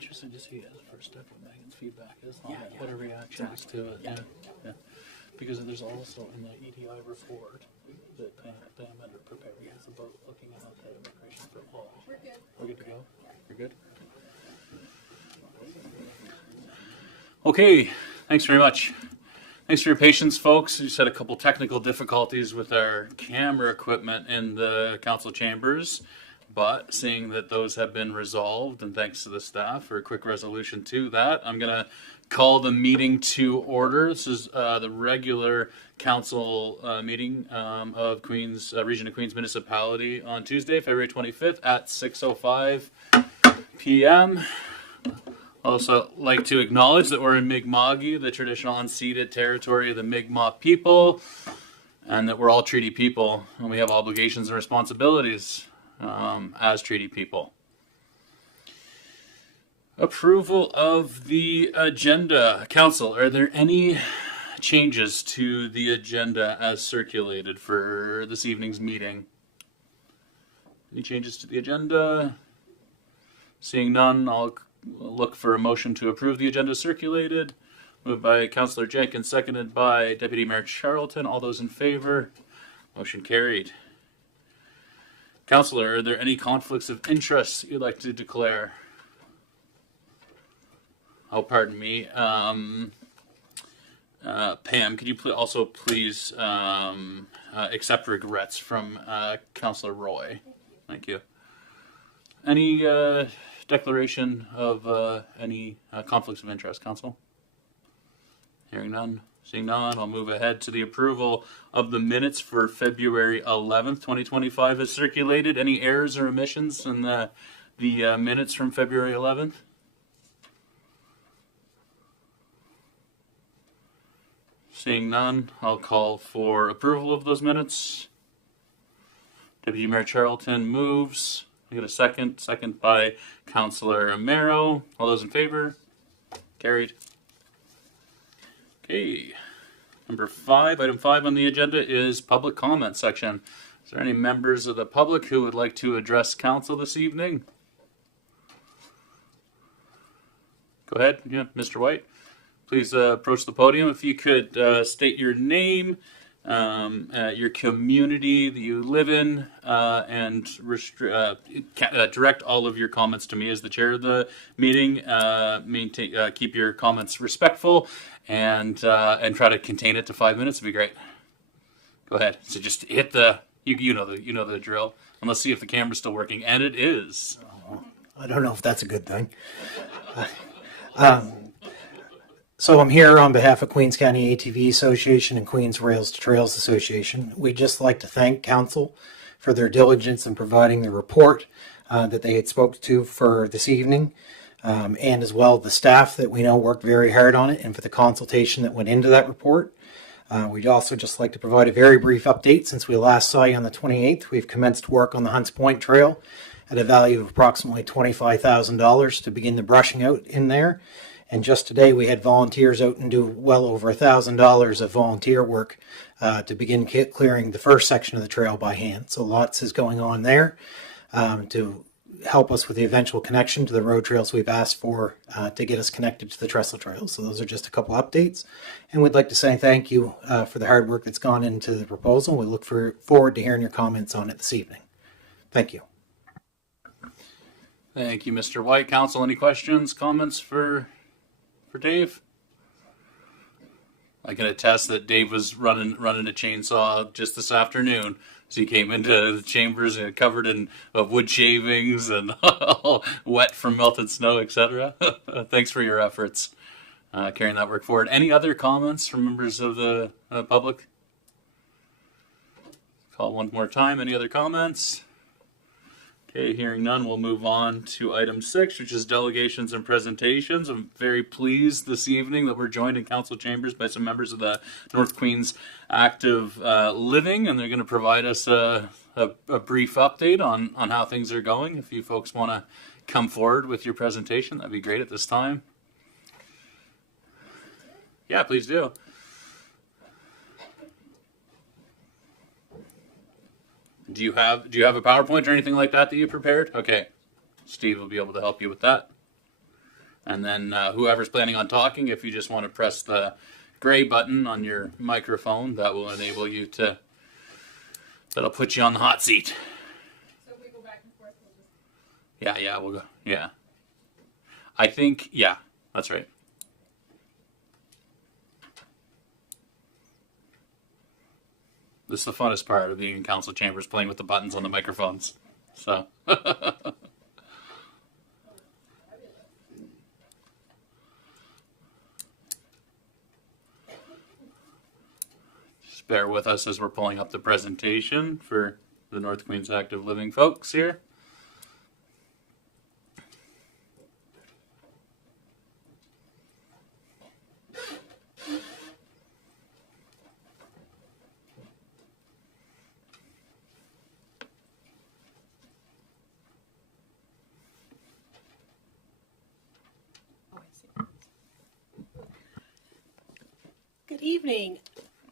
interesting to see as a first step what Megan's feedback is on it, what her reaction is to it. Yeah. Because there's also in the EDI report that Pam had prepared is about looking at outside immigration for all. We're good. We're good to go? You're good? Okay, thanks very much. Thanks for your patience, folks. We just had a couple technical difficulties with our camera equipment in the council chambers, but seeing that those have been resolved, and thanks to the staff for a quick resolution to that, I'm going to call the meeting to order. This is the regular council meeting of Queens, Region of Queens Municipality on Tuesday, February 25th at 6:05 p.m. Also like to acknowledge that we're in Mi'kma'ki, the traditional unceded territory of the Mi'kmaq people, and that we're all treaty people, and we have obligations and responsibilities as treaty people. Approval of the agenda. Council, are there any changes to the agenda as circulated for this evening's meeting? Any changes to the agenda? Seeing none, I'll look for a motion to approve the agenda circulated. Moved by Councillor Jenkins, seconded by Deputy Mayor Charlton. All those in favor? Motion carried. Councillor, are there any conflicts of interest you'd like to declare? Oh, pardon me. Pam, could you also please accept regrets from Councillor Roy? Thank you. Any declaration of any conflicts of interest, Council? Hearing none. Seeing none, I'll move ahead to the approval of the minutes for February 11th, 2025 as circulated. Any errors or omissions in the minutes from February 11th? Seeing none, I'll call for approval of those minutes. Deputy Mayor Charlton moves. I get a second. Second by Councillor Amaro. All those in favor? Carried. Okay. Number 5, item 5 on the agenda is public comment section. Is there any members of the public who would like to address council this evening? Go ahead. Yeah, Mr. White. Please approach the podium. If you could state your name, your community that you live in, and direct all of your comments to me as the chair of the meeting. Keep your comments respectful, and try to contain it to 5 minutes would be great. Go ahead. So just hit the you know the drill. And let's see if the camera's still working, and it is. I don't know if that's a good thing. So I'm here on behalf of Queens County ATV Association and Queens Rails to Trails Association. We'd just like to thank council for their diligence in providing the report that they had spoke to for this evening, and as well the staff that we know worked very hard on it and for the consultation that went into that report. We'd also just like to provide a very brief update. Since we last saw you on the 28th, we've commenced work on the Hunts Point Trail at a value of approximately $25,000 to begin the brushing out in there. And just today we had volunteers out and do well over $1,000 of volunteer work to begin clearing the first section of the trail by hand. So lots is going on there to help us with the eventual connection to the road trails we've asked for to get us connected to the trestle trails. So those are just a couple updates. And we'd like to say thank you for the hard work that's gone into the proposal. We look forward to hearing your comments on it this evening. Thank you. Thank you, Mr. White. Council, any questions, comments for Dave? I can attest that Dave was running a chainsaw just this afternoon. So he came into the chambers and covered in wood shavings and all wet from melted snow, etc. Thanks for your efforts carrying that work forward. Any other comments from members of the public? Call one more time. Any other comments? Okay, hearing none, we'll move on to item 6, which is delegations and presentations. I'm very pleased this evening that we're joined in council chambers by some members of the North Queens Active Living, and they're going to provide us a brief update on how things are going. If you folks want to come forward with your presentation, that'd be great at this time. Yeah, please do. Do you have a PowerPoint or anything like that you prepared? Okay. Steve will be able to help you with that. And then whoever's planning on talking, if you just want to press the gray button on your microphone, that will enable you to, that'll put you on the hot seat. So if we go back and forth, we'll just... Yeah, we'll go. Yeah. I think, yeah, that's right. This is the funnest part of being in council chambers, playing with the buttons on the microphones. So. Just bear with us as we're pulling up the presentation for the North Queens Active Living folks here. Good evening,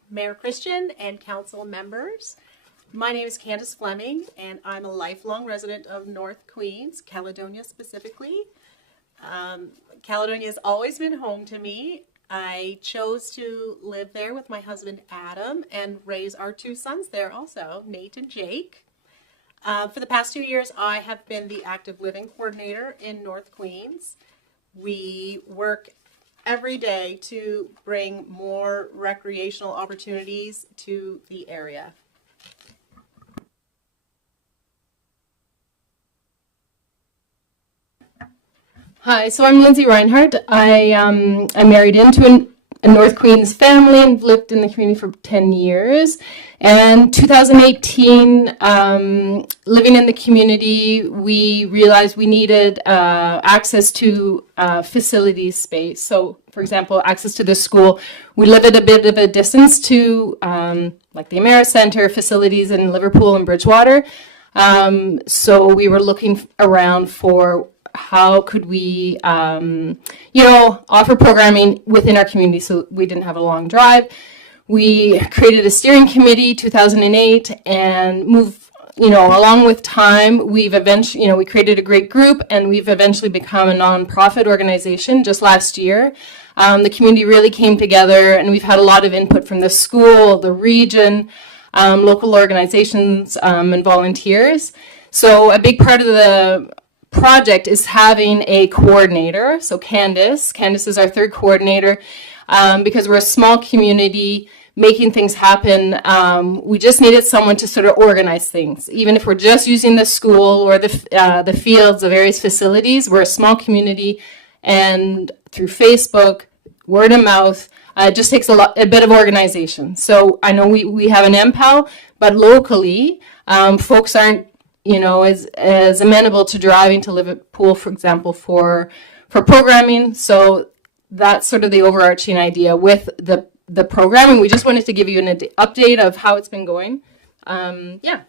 Mayor Christian and council members. My name is Candace Fleming, and I'm a lifelong resident of North Queens, Caledonia specifically. Caledonia has always been home to me. I chose to live there with my husband Adam and raise our two sons there also, Nate and Jake. For the past 2 years, I have been the active living coordinator in North Queens. We work every day to bring more recreational opportunities to the area. Hi, so I'm Lindsay Reinhardt. I'm married into a North Queens family and lived in the community for 10 years. And 2018, living in the community, we realized we needed access to facilities space. So, for example, access to the school. We live at a bit of a distance to like the Amera Center facilities in Liverpool and Bridgewater. So we were looking around for how could we, offer programming within our community so we didn't have a long drive. We created a steering committee 2008 and moved, along with time, we've eventually, we created a great group and we've eventually become a nonprofit organization just last year. The community really came together and we've had a lot of input from the school, the region, local organizations, and volunteers. So a big part of the project is having a coordinator. So Candace is our third coordinator. Because we're a small community making things happen, we just needed someone to sort of organize things. Even if we're just using the school or the fields, the various facilities, we're a small community, and through Facebook, word of mouth, it just takes a bit of organization. So I know we have an MPAL, but locally, folks aren't as amenable to driving to Liverpool, for example, for programming. So that's sort of the overarching idea with the programming. We just wanted to give you an update of how it's been going. Yeah.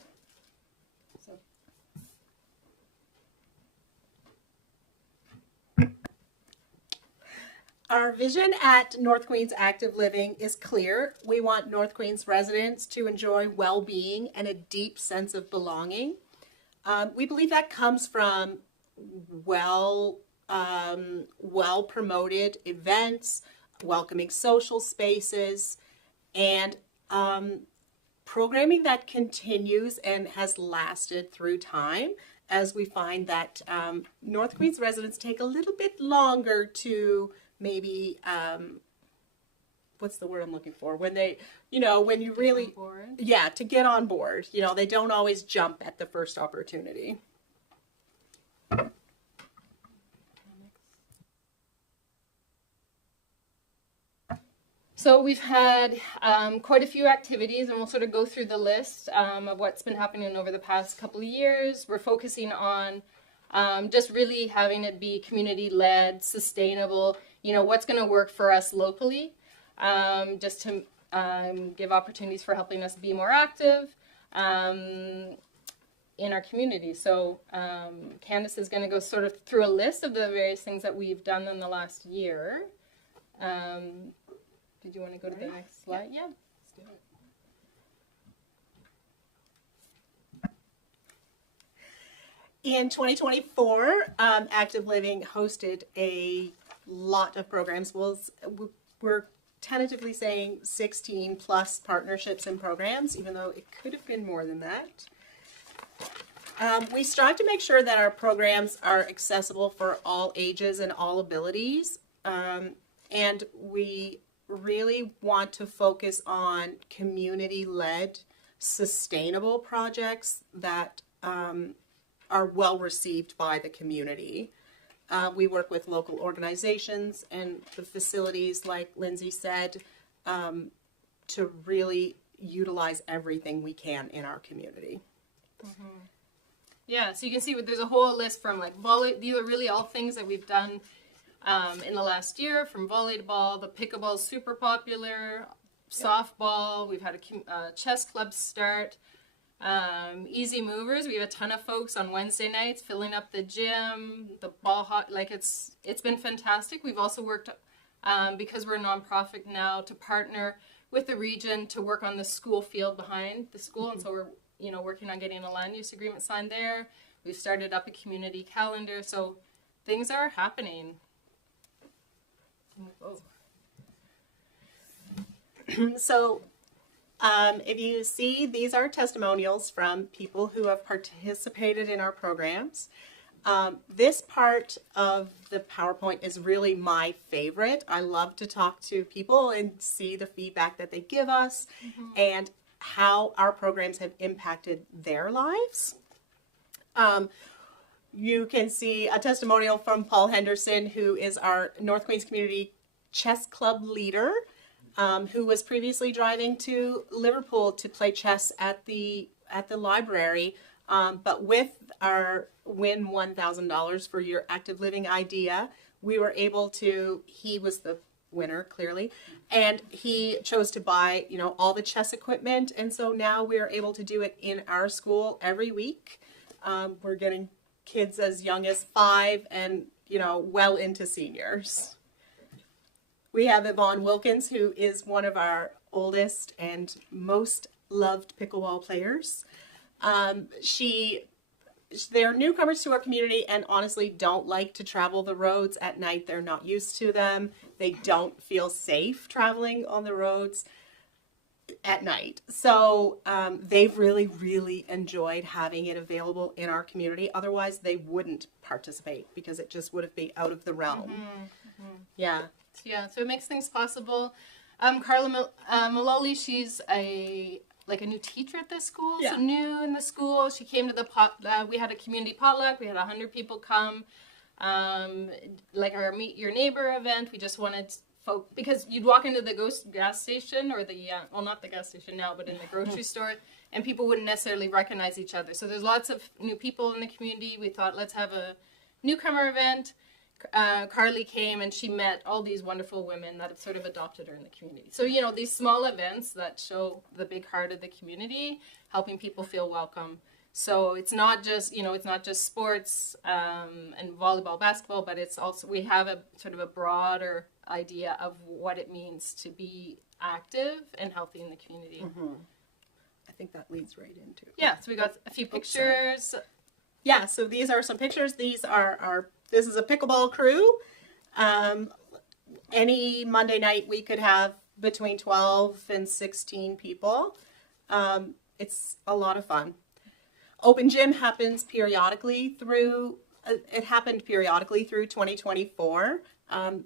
Our vision at North Queens Active Living is clear. We want North Queens residents to enjoy well-being and a deep sense of belonging. We believe that comes from well-promoted events, welcoming social spaces, and programming that continues and has lasted through time, as we find that North Queens residents take a little bit longer to maybe, what's the word I'm looking for? When they, when you really, to get on board. They don't always jump at the first opportunity. So we've had quite a few activities, and we'll sort of go through the list of what's been happening over the past couple of years. We're focusing on just really having it be community-led, sustainable, what's going to work for us locally, just to give opportunities for helping us be more active in our community. So Candace is going to go sort of through a list of the various things that we've done in the last year. Did you want to go to the next slide? Yeah. Let's do it. In 2024, Active Living hosted a lot of programs. We're tentatively saying 16 plus partnerships and programs, even though it could have been more than that. We strive to make sure that our programs are accessible for all ages and all abilities. And we really want to focus on community-led, sustainable projects that are well received by the community. We work with local organizations and the facilities, like Lindsay said, to really utilize everything we can in our community. Mm-hmm. Yeah, so you can see there's a whole list from like these are really all things that we've done in the last year, from volleyball, the pickleball is super popular, softball, we've had a chess club start, easy movers, we have a ton of folks on Wednesday nights filling up the gym, the ball hot, like it's been fantastic. We've also worked, because we're a nonprofit now, to partner with the region to work on the school field behind the school, and so we're working on getting a land use agreement signed there. We've started up a community calendar, so things are happening. So if you see, these are testimonials from people who have participated in our programs. This part of the PowerPoint is really my favorite. I love to talk to people and see the feedback that they give us and how our programs have impacted their lives. You can see a testimonial from Paul Henderson, who is our North Queens Community Chess Club leader, who was previously driving to Liverpool to play chess at the library. But with our win $1,000 for your active living idea, we were able to, he was the winner clearly, and he chose to buy, all the chess equipment. And so now we're able to do it in our school every week. We're getting kids as young as 5 and, well into seniors. We have Yvonne Wilkins, who is one of our oldest and most loved pickleball players. They're newcomers to our community and honestly don't like to travel the roads at night. They're not used to them. They don't feel safe traveling on the roads at night. So they've really, really enjoyed having it available in our community. Otherwise, they wouldn't participate because it just would have been out of the realm. Yeah. Yeah, so it makes things possible. Carla Maloli, she's a new teacher at this school, so new in the school. She came to the we had a community potluck. We had 100 people come, like our Meet Your Neighbor event. We just wanted folk, because you'd walk into the gas station or the, well, not the gas station now, but in the grocery store, and people wouldn't necessarily recognize each other. So there's lots of new people in the community. We thought, let's have a newcomer event. Carly came and she met all these wonderful women that have sort of adopted her in the community. So, these small events that show the big heart of the community, helping people feel welcome. So it's not just, it's not just sports and volleyball, basketball, but it's also, we have a sort of a broader idea of what it means to be active and healthy in the community. I think that leads right into it. Yeah, so we got a few pictures. Yeah, so these are some pictures. These are this is a pickleball crew. Any Monday night we could have between 12 and 16 people. It's a lot of fun. Open gym happens periodically through, it happened periodically through 2024.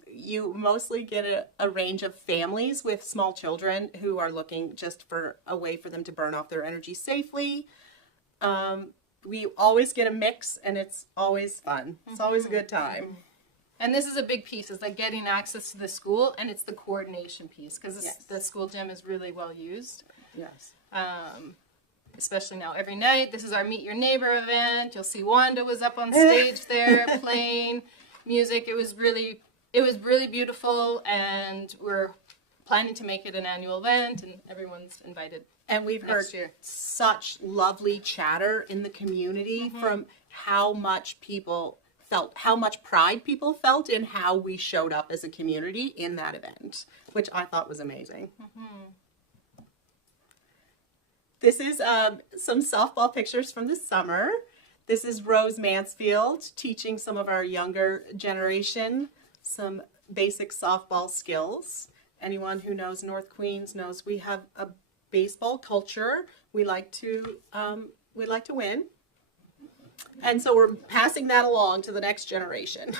You mostly get a range of families with small children who are looking just for a way for them to burn off their energy safely. We always get a mix, and it's always fun. It's always a good time. And this is a big piece. It's like getting access to the school, and it's the coordination piece, because the school gym is really well used. Yes. Especially now every night. This is our Meet Your Neighbor event. You'll see Wanda was up on stage there playing music. It was really beautiful, and we're planning to make it an annual event, and everyone's invited. And we've heard such lovely chatter in the community from how much pride people felt in how we showed up as a community in that event, which I thought was amazing. This is some softball pictures from the summer. This is Rose Mansfield teaching some of our younger generation some basic softball skills. Anyone who knows North Queens knows we have a baseball culture. We like to win. And so we're passing that along to the next generation.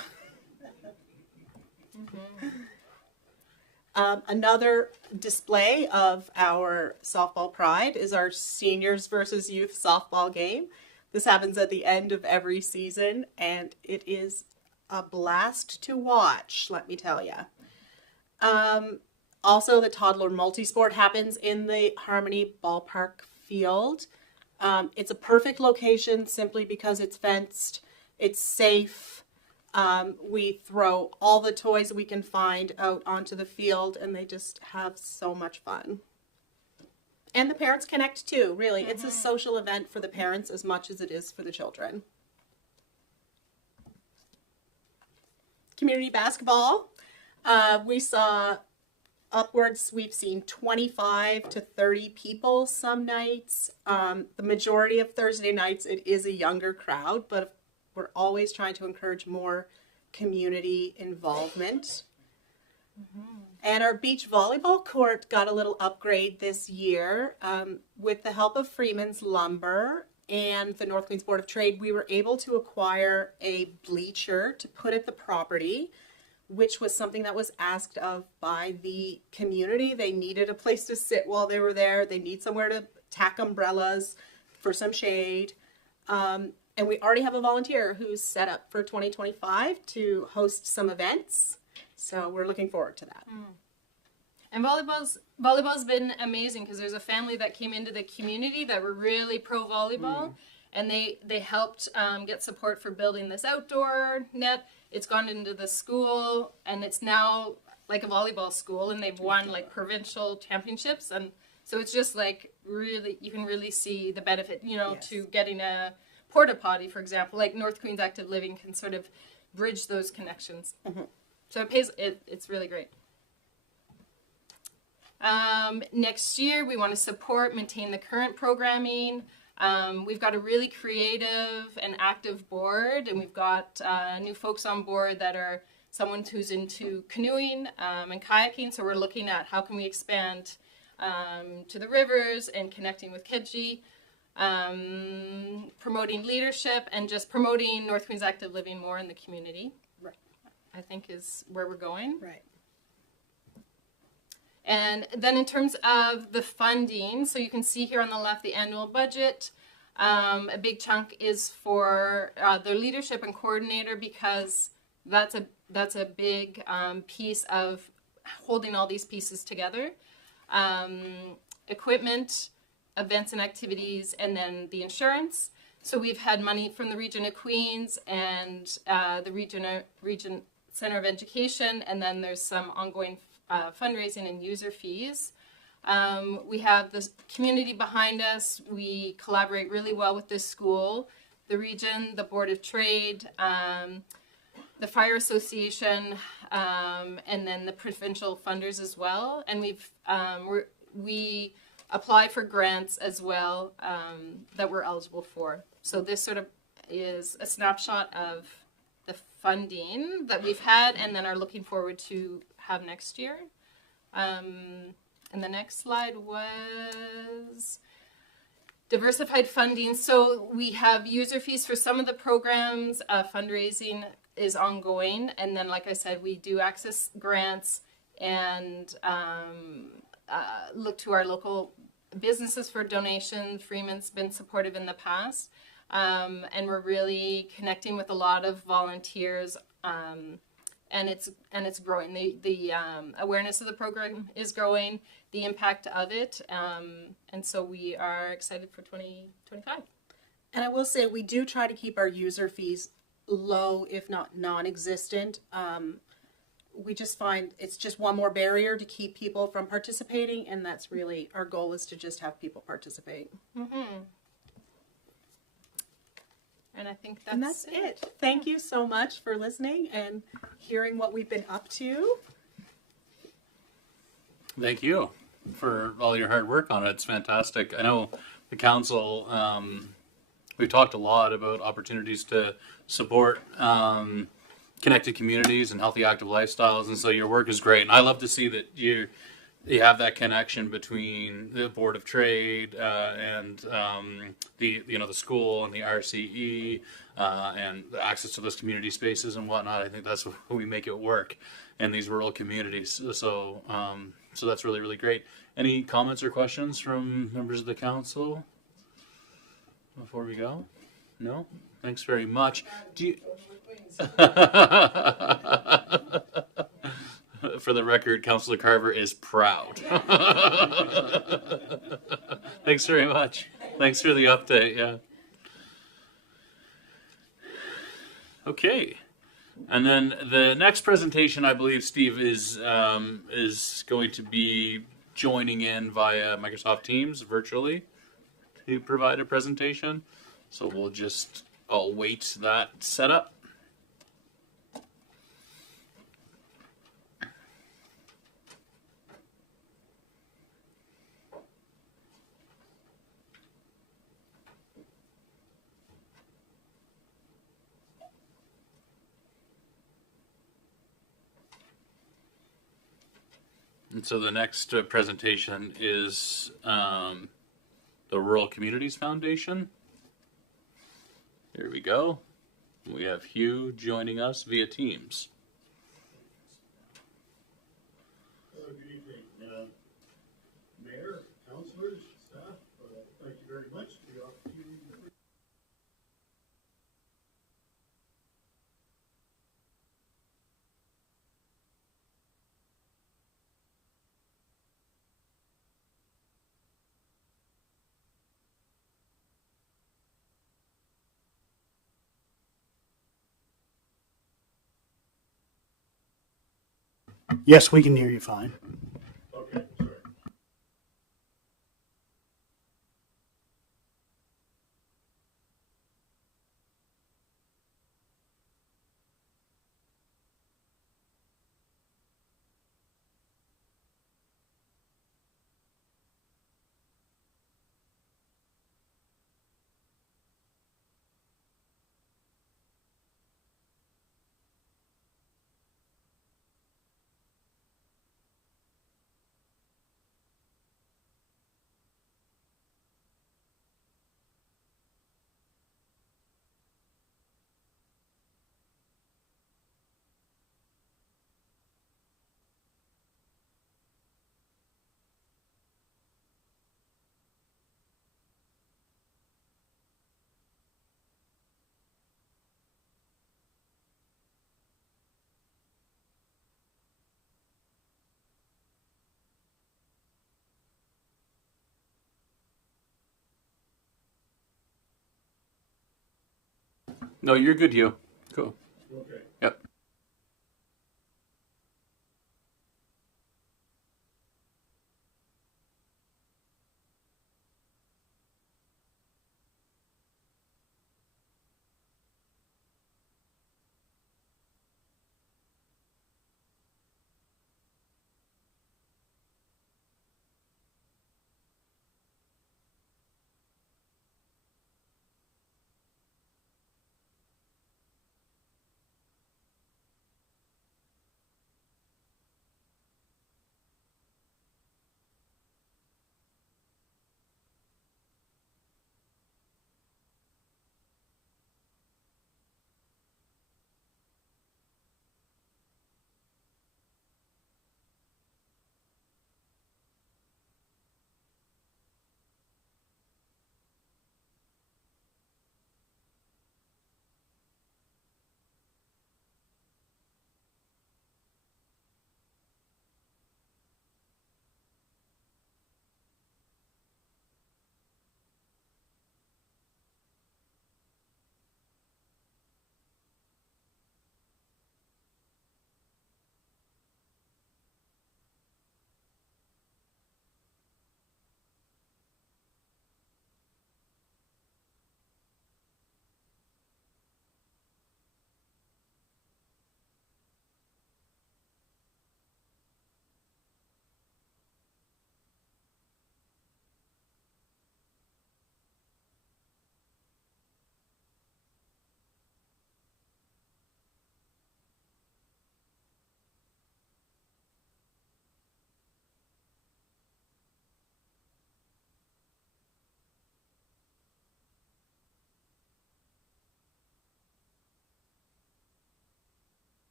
Another display of our softball pride is our seniors versus youth softball game. This happens at the end of every season, and it is a blast to watch, let me tell you. Also, the toddler multisport happens in the Harmony Ballpark field. It's a perfect location simply because it's fenced, it's safe. We throw all the toys we can find out onto the field, and they just have so much fun. And the parents connect too, really. It's a social event for the parents as much as it is for the children. Community basketball. We've seen 25 to 30 people some nights. The majority of Thursday nights, it is a younger crowd, but we're always trying to encourage more community involvement. And our beach volleyball court got a little upgrade this year. With the help of Freeman's Lumber and the North Queens Board of Trade, we were able to acquire a bleacher to put at the property, which was something that was asked of by the community. They needed a place to sit while they were there. They need somewhere to tack umbrellas for some shade. And we already have a volunteer who's set up for 2025 to host some events. So we're looking forward to that. And volleyball's been amazing because there's a family that came into the community that were really pro volleyball, and they helped get support for building this outdoor net. It's gone into the school, and it's now like a volleyball school, and they've won like provincial championships, and so it's just like really, you can really see the benefit, Yes. to getting a porta potty, for example. Like North Queens Active Living can sort of bridge those connections. So it's really great. Next year, we want to support, maintain the current programming. We've got a really creative and active board, and we've got new folks on board that are someone who's into canoeing and kayaking. So we're looking at how can we expand to the rivers and connecting with Kedji, promoting leadership and just promoting North Queens Active Living more in the community. Right. I think is where we're going. Right. And then in terms of the funding, so you can see here on the left the annual budget. A big chunk is for the leadership and coordinator, because that's a big piece of holding all these pieces together. Equipment, events and activities, and then the insurance. So we've had money from the Region of Queens and the Region Center of Education, and then there's some ongoing fundraising and user fees. We have the community behind us. We collaborate really well with this school, the region, the Board of Trade, the Fire Association, and then the provincial funders as well. And we apply for grants as well that we're eligible for. So this sort of is a snapshot of the funding that we've had and then are looking forward to have next year. And the next slide was diversified funding. So we have user fees for some of the programs. Fundraising is ongoing. And then, like I said, we do access grants and look to our local businesses for donation. Freeman's been supportive in the past. And we're really connecting with a lot of volunteers. And it's growing. The awareness of the program is growing, the impact of it, and so we are excited for 2025. And I will say we do try to keep our user fees low, if not non-existent. We just find it's just one more barrier to keep people from participating, and that's really our goal, is to just have people participate. And I think And that's it. Thank you so much for listening and hearing what we've been up to. Thank you for all your hard work on it. It's fantastic. I know the council we've talked a lot about opportunities to support connected communities and healthy active lifestyles, and so your work is great. And I love to see that you have that connection between the Board of Trade and the school and the RCE and the access to those community spaces and whatnot. I think that's what we make it work in these rural communities. So that's really, really great. Any comments or questions from members of the council before we go? No? Thanks very much. Do you... For the record, Councillor Carver is proud. Thanks very much. Thanks for the update. Yeah. Okay. And then the next presentation, I believe Steve is going to be joining in via Microsoft Teams virtually to provide a presentation. So we'll just await that setup. And so the next presentation is the Rural Communities Foundation. Here we go. We have Hugh joining us via Teams. Good evening, Mayor, councilors, staff. Thank you very much for the opportunity. Yes, we can hear you fine. Okay, sorry. No, you're good, Hugh. Cool. Okay. Yep.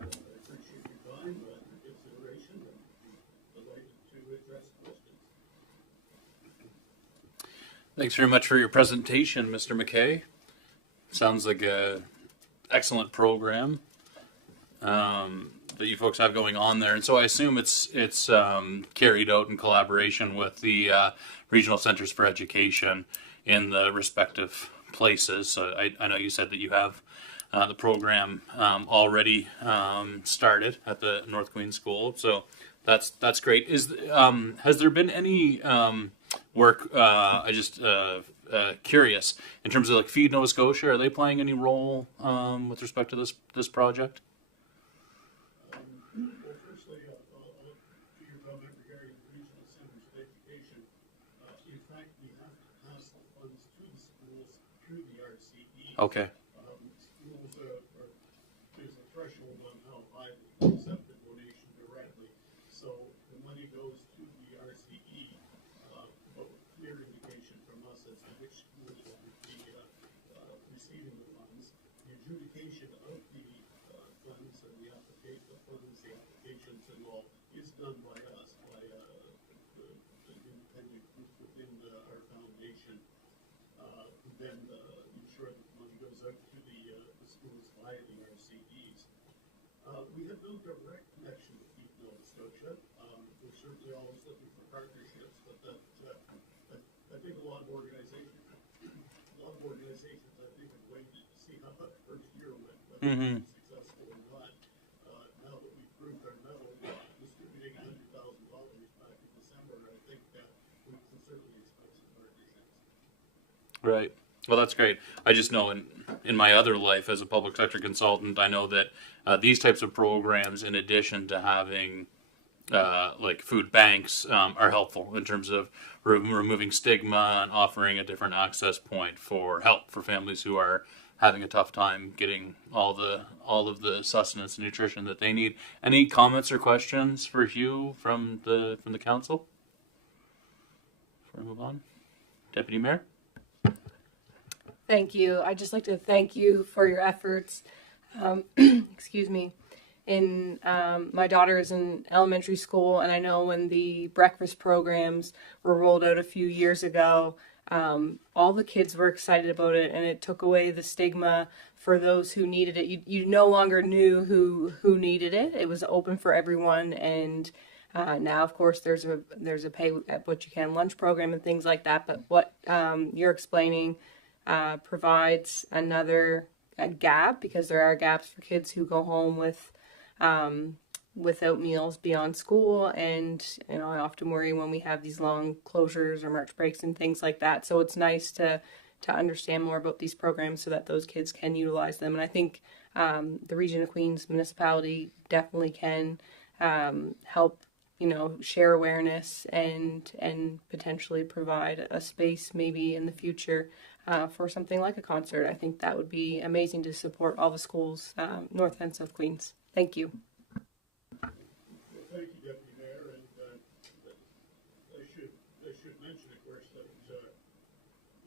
appreciate your time, your consideration, and be delighted to address questions. Thanks very much for your presentation, Mr. McKay. Sounds like a excellent program that you folks have going on there, and so I assume it's carried out in collaboration with the regional centers for education in the respective places. So I know you said that you have the program already started at the North Queen School, so that's great. Has there been any work? Curious in terms of like Feed Nova Scotia. Are they playing any role with respect to this project? Well, firstly, to your comment regarding the regional centers of education, in fact, we have to pass the funds to the schools through the RCE. Okay. Schools there's a threshold on how high they can accept the donation directly. So the money goes to the RCE, but with clear indication from us as to which schools will be receiving the funds. The adjudication of the funds and the applications and all is done by us, by the independent group within our foundation, who then ensure that the money goes out to the schools via the RCDs. We have no direct connection with Feed Nova Scotia. We're certainly always looking for partnerships, but I think a lot of organizations, I think, have waited to see how that first year went, whether it was successful or not. Now that we've proved our mettle, distributing $100,000 back in December, I think we can certainly expect some partnerships. Right. Well, that's great. I just know in my other life as a public sector consultant, I know that these types of programs, in addition to having like food banks, are helpful in terms of removing stigma and offering a different access point for help for families who are having a tough time getting all of the sustenance and nutrition that they need. Any comments or questions for Hugh from the council? Before we move on, Deputy Mayor. Thank you. I'd just like to thank you for your efforts. Excuse me. My daughter is in elementary school, and I know when the breakfast programs were rolled out a few years ago, all the kids were excited about it, and it took away the stigma for those who needed it. You no longer knew who needed it. It was open for everyone, and now, of course, there's a pay at what you can lunch program and things like that. But what you're explaining provides another gap, because there are gaps for kids who go home without meals beyond school, and I often worry when we have these long closures or March breaks and things like that. So it's nice to understand more about these programs so that those kids can utilize them. And I think the Region of Queens Municipality definitely can help share awareness and potentially provide a space maybe in the future for something like a concert. I think that would be amazing to support all the schools north and south Queens. Thank you. Well, thank you, Deputy Mayor, and I should mention, of course, that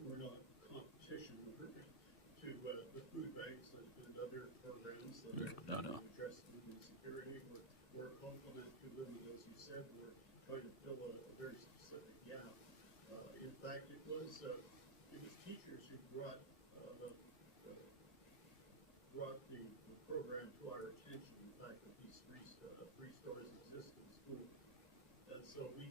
we're not competition to the food banks and other programs that are addressing food security. We're a complement to them, and as you said, we're trying to fill a very specific gap. In fact, it was teachers who brought the program to our attention. In fact, that these three stores exist in school, and so we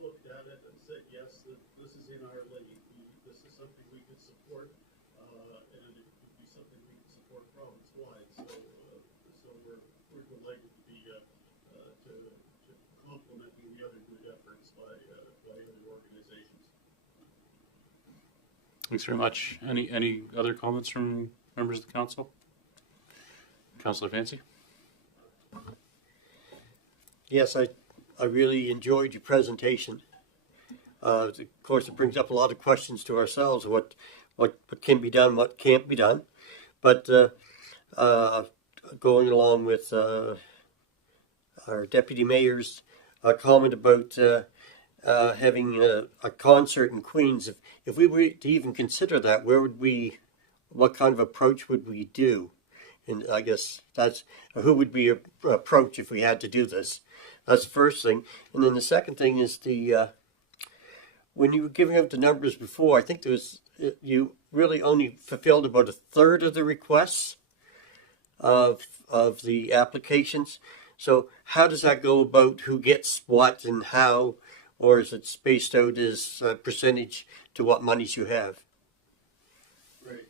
looked at it and said, yes, this is in our lane. This is something we could support, and it could be something we could support province-wide. So we're delighted to be to complementing the other good efforts by other organizations. Thanks very much. Any other comments from members of the council? Councillor Fancy? Yes, I really enjoyed your presentation. Of course, it brings up a lot of questions to ourselves, what can be done, what can't be done. But going along with our Deputy Mayor's comment about having a concert in Queens, if we were to even consider that, what kind of approach would we do? And I guess that's who would be approach if we had to do this. That's the first thing. And then the second thing is when you were giving up the numbers before, I think you really only fulfilled about a third of the requests of the applications. So how does that go about who gets what and how, or is it spaced out as a percentage to what monies you have? Right.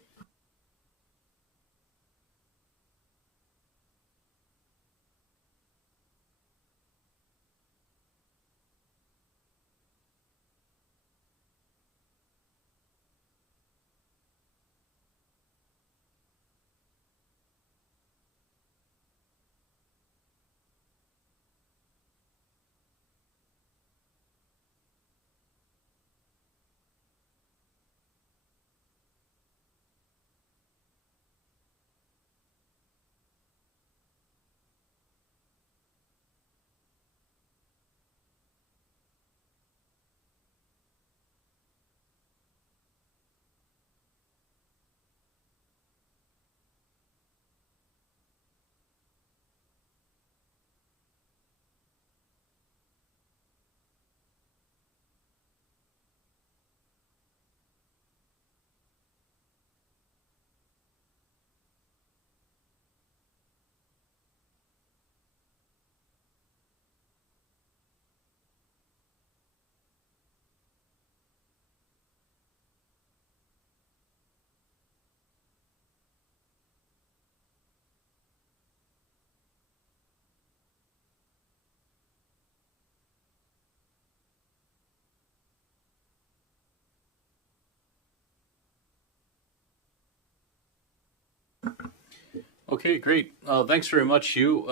Okay, great. Thanks very much, Hugh.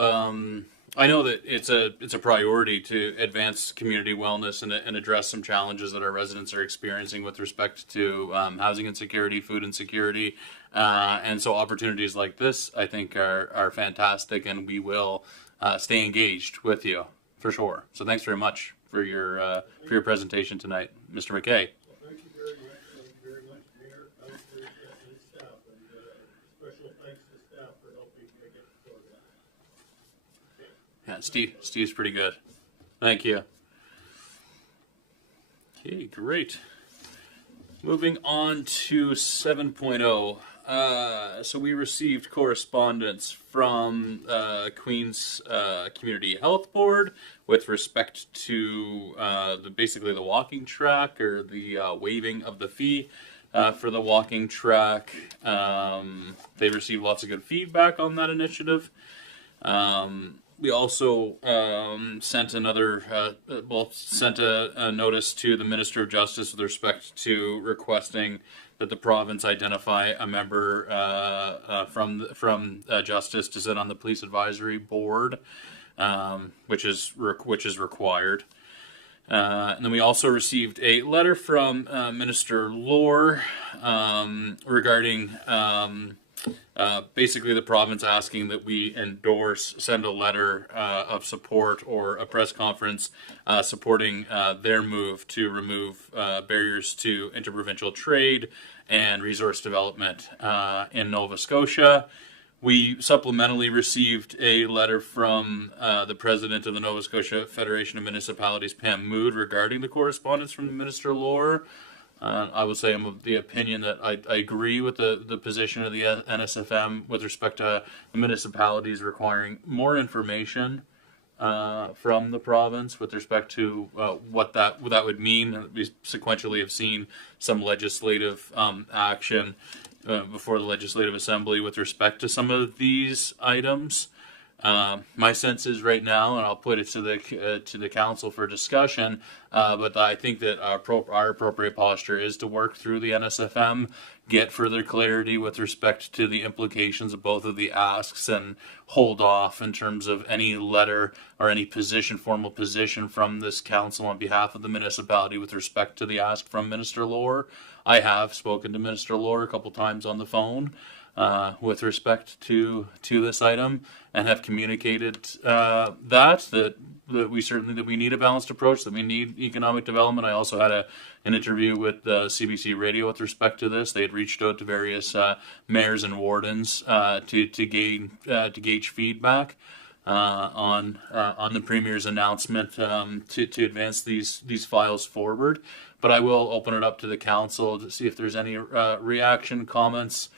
I know that it's a priority to advance community wellness and address some challenges that our residents are experiencing with respect to housing insecurity, food insecurity, and so opportunities like this, I think, are fantastic, and we will stay engaged with you for sure. So thanks very much for your presentation tonight, Mr. McKay. Well, thank you very much. Thank you very much, Mayor, Councilors, and staff. And special thanks to staff for helping make it so that. Yeah, Steve's pretty good. Thank you. Okay, great. Moving on to 7.0. So we received correspondence from Queens Community Health Board with respect to basically the walking track, or the waiving of the fee for the walking track. They received lots of good feedback on that initiative. We also sent a notice to the Minister of Justice with respect to requesting that the province identify a member from Justice to sit on the Police Advisory Board, which is required. And then we also received a letter from Minister Lohr regarding basically the province asking that we send a letter of support, or a press conference supporting their move to remove barriers to interprovincial trade and resource development in Nova Scotia. We supplementally received a letter from the president of the Nova Scotia Federation of Municipalities, Pam Mood, regarding the correspondence from Minister Lohr. I would say I'm of the opinion that I agree with the position of the NSFM with respect to the municipalities requiring more information from the province with respect to what that would mean. We sequentially have seen some legislative action before the Legislative Assembly with respect to some of these items. My sense is right now, and I'll put it to the council for discussion, but I think that our appropriate posture is to work through the NSFM, get further clarity with respect to the implications of both of the asks, and hold off in terms of any letter or any formal position from this council on behalf of the municipality with respect to the ask from Minister Lohr. I have spoken to Minister Lohr a couple times on the phone. with respect to this item, and have communicated that we need a balanced approach, that we need economic development. I also had an interview with CBC Radio with respect to this. They had reached out to various mayors and wardens to gauge feedback on the Premier's announcement to advance these files forward. But I will open it up to the council to see if there's any reaction, comments,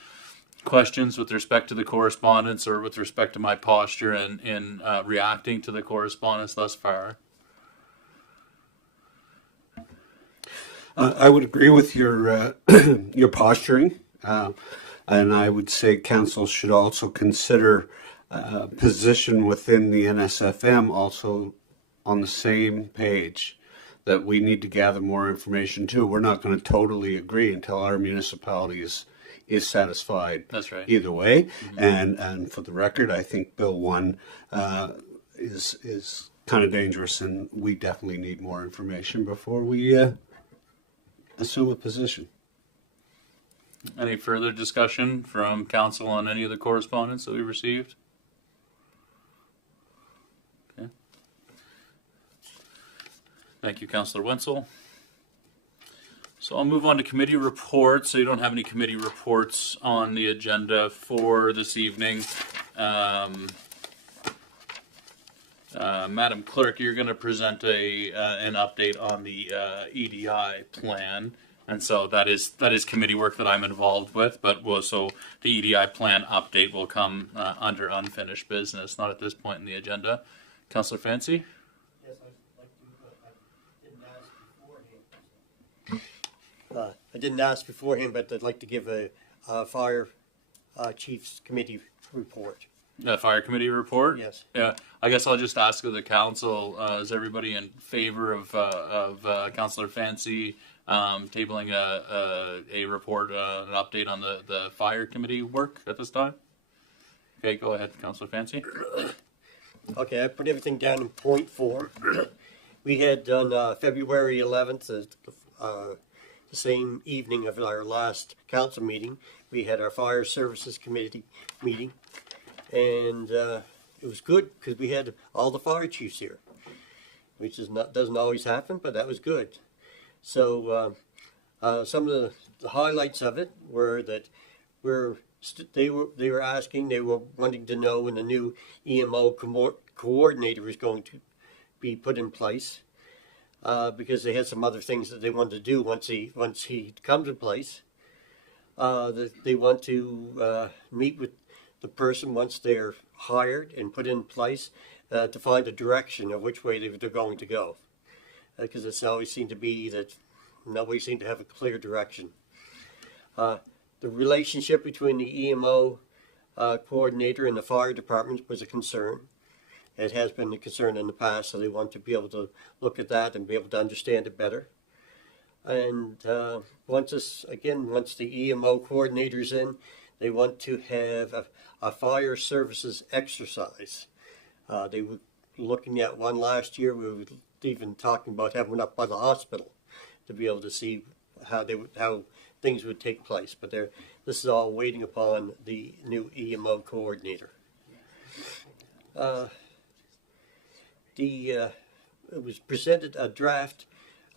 questions with respect to the correspondence, or with respect to my posture in reacting to the correspondence thus far. I would agree with your your posturing, and I would say council should also consider position within the NSFM also on the same page, that we need to gather more information too. We're not going to totally agree until our municipality is satisfied. That's right. Either way, and for the record, I think Bill 1 is kind of dangerous, and we definitely need more information before we assume a position. Any further discussion from council on any of the correspondence that we received? Okay. Thank you, Councillor Wenzel. So I'll move on to committee reports. So you don't have any committee reports on the agenda for this evening. Madam Clerk, you're going to present an update on the EDI plan, and so that is committee work that I'm involved with. But so the EDI plan update will come under unfinished business, not at this point in the agenda. Councillor Fancy. Yes, I didn't ask beforehand, but I'd like to give a fire chief's committee report. Fire committee report? Yes. Yeah. I guess I'll just ask of the council, is everybody in favor of Councillor Fancy tabling a report, an update on the fire committee work at this time? Okay, go ahead, Councillor Fancy. Okay, I put everything down in point form. We had on February 11th, the same evening of our last council meeting, we had our fire services committee meeting. And it was good because we had all the fire chiefs here, which doesn't always happen, but that was good. So some of the highlights of it were that they were wanting to know when the new EMO coordinator was going to be put in place, because they had some other things that they wanted to do once he comes in place. They want to meet with the person once they're hired and put in place to find a direction of which way they're going to go, because it's always seemed to be that nobody seemed to have a clear direction. The relationship between the EMO coordinator and the fire department was a concern. It has been a concern in the past, so they want to be able to look at that and be able to understand it better. And once the EMO coordinator's in, they want to have a fire services exercise. They were looking at one last year. We were even talking about having one up by the hospital to be able to see how things would take place. But this is all waiting upon the new EMO coordinator. It was presented a draft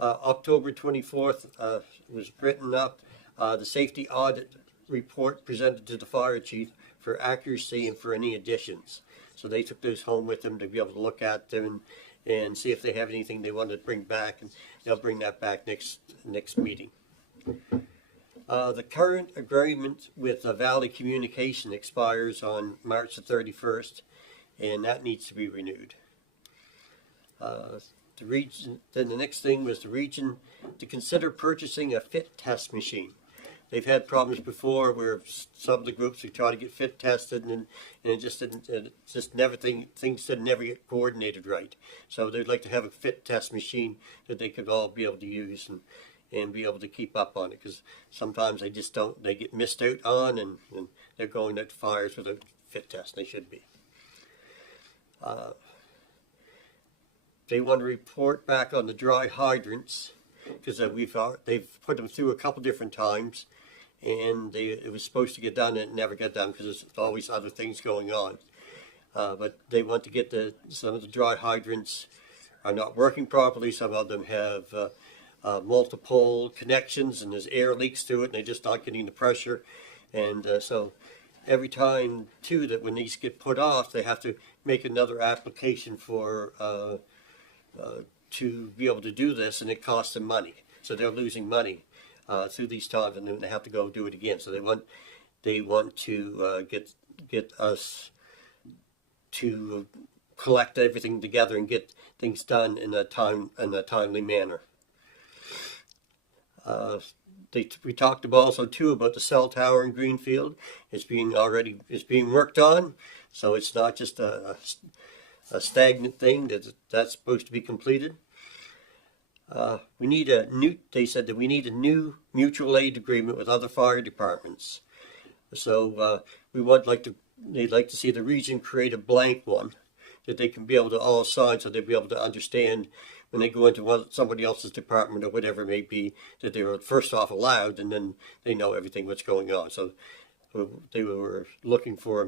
October 24th. Was written up. The safety audit report presented to the fire chief for accuracy and for any additions. So they took those home with them to be able to look at them and see if they have anything they want to bring back, and they'll bring that back next meeting. The current agreement with Valley Communication expires on March the 31st, and that needs to be renewed. Then the next thing was the region to consider purchasing a fit test machine. They've had problems before where some of the groups would try to get fit tested, and it just didn't. Things didn't never get coordinated right. So they'd like to have a fit test machine that they could all be able to use and be able to keep up on it, because sometimes they just don't. They get missed out on, and they're going at fires without fit test. They should be. They want to report back on the dry hydrants, because they've put them through a couple different times, and it was supposed to get done, and it never got done because there's always other things going on. But they want to get some of the dry hydrants are not working properly. Some of them have multiple connections, and there's air leaks through it, and they're just not getting the pressure. And so every time, too, that when these get put off, they have to make another application for to be able to do this, and it costs them money. So they're losing money through these times, and then they have to go do it again. So they want to get us to collect everything together and get things done in a timely manner. We talked also too about the cell tower in Greenfield. It's being worked on, so it's not just a stagnant thing that's supposed to be completed. They said that we need a new mutual aid agreement with other fire departments. So they'd like to see the region create a blank one that they can be able to all sign, so they'll be able to understand when they go into somebody else's department or whatever it may be, that they were first off allowed, and then they know everything what's going on. So they were looking for a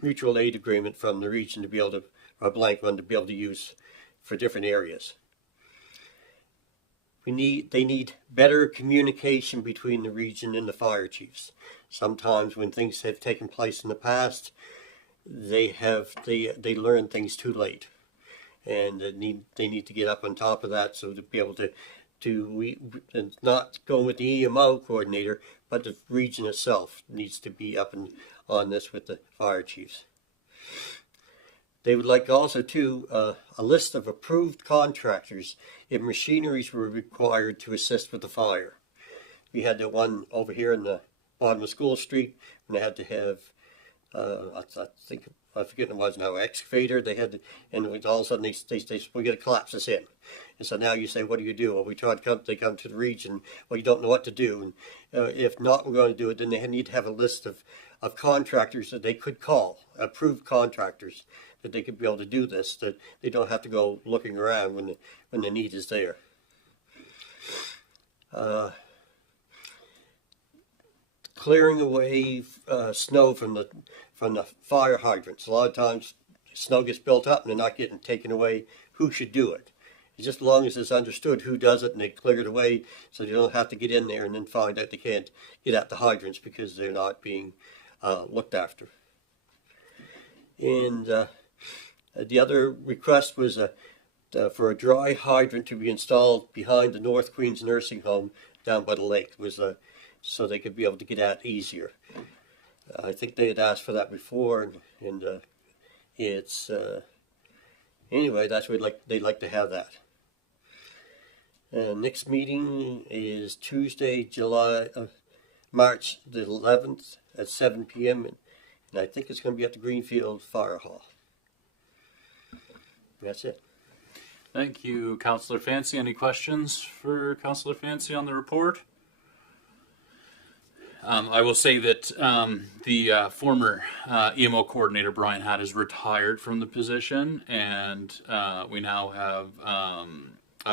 mutual aid agreement from the region to be able to, a blank one to be able to use for different areas. They need better communication between the region and the fire chiefs. Sometimes when things have taken place in the past, they learn things too late, and they need to get up on top of that, so to be able to not go with the EMO coordinator, but the region itself needs to be up on this with the fire chiefs. They would like also a list of approved contractors if machineries were required to assist with the fire. We had the one over here in the bottom of School Street, and they had to have, I forget what it was now, excavator. They had, and it was all of a sudden they said, we got to collapse this in. And so now you say, what do you do? Well, they come to the region. Well, you don't know what to do. And if not, we're going to do it. Then they need to have a list of contractors that they could call, approved contractors, that they could be able to do this, that they don't have to go looking around when the need is there. Clearing away snow from the fire hydrants. A lot of times snow gets built up and they're not getting taken away. Who should do it? It's just as long as it's understood who does it and they clear it away, so you don't have to get in there and then find out they can't get at the hydrants because they're not being looked after. And the other request was for a dry hydrant to be installed behind the North Queens Nursing Home down by the lake, so they could be able to get at easier. I think they had asked for that before, and it's anyway. That's what they'd like to have that. Next meeting is Tuesday, March the 11th at 7 p.m. And I think it's going to be at the Greenfield Fire Hall. That's it. Thank you, Councillor Fancy. Any questions for Councillor Fancy on the report? I will say that the former EMO coordinator, Brian Hatt, is retired from the position, and we now have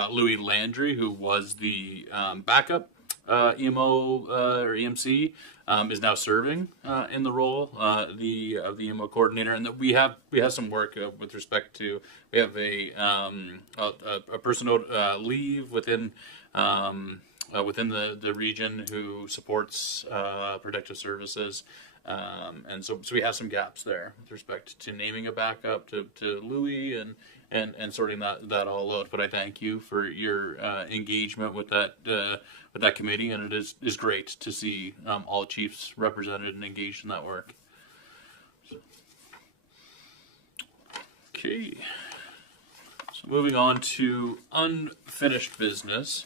Louis Landry, who was the backup EMO or EMC, is now serving in the role of the EMO coordinator, and that we have some work with respect to, we have a person on leave within the region who supports protective services, and so we have some gaps there with respect to naming a backup to Louis and sorting that all out. But I thank you for your engagement with that committee, and it is great to see all chiefs represented and engaged in that work. Okay, so moving on to unfinished business.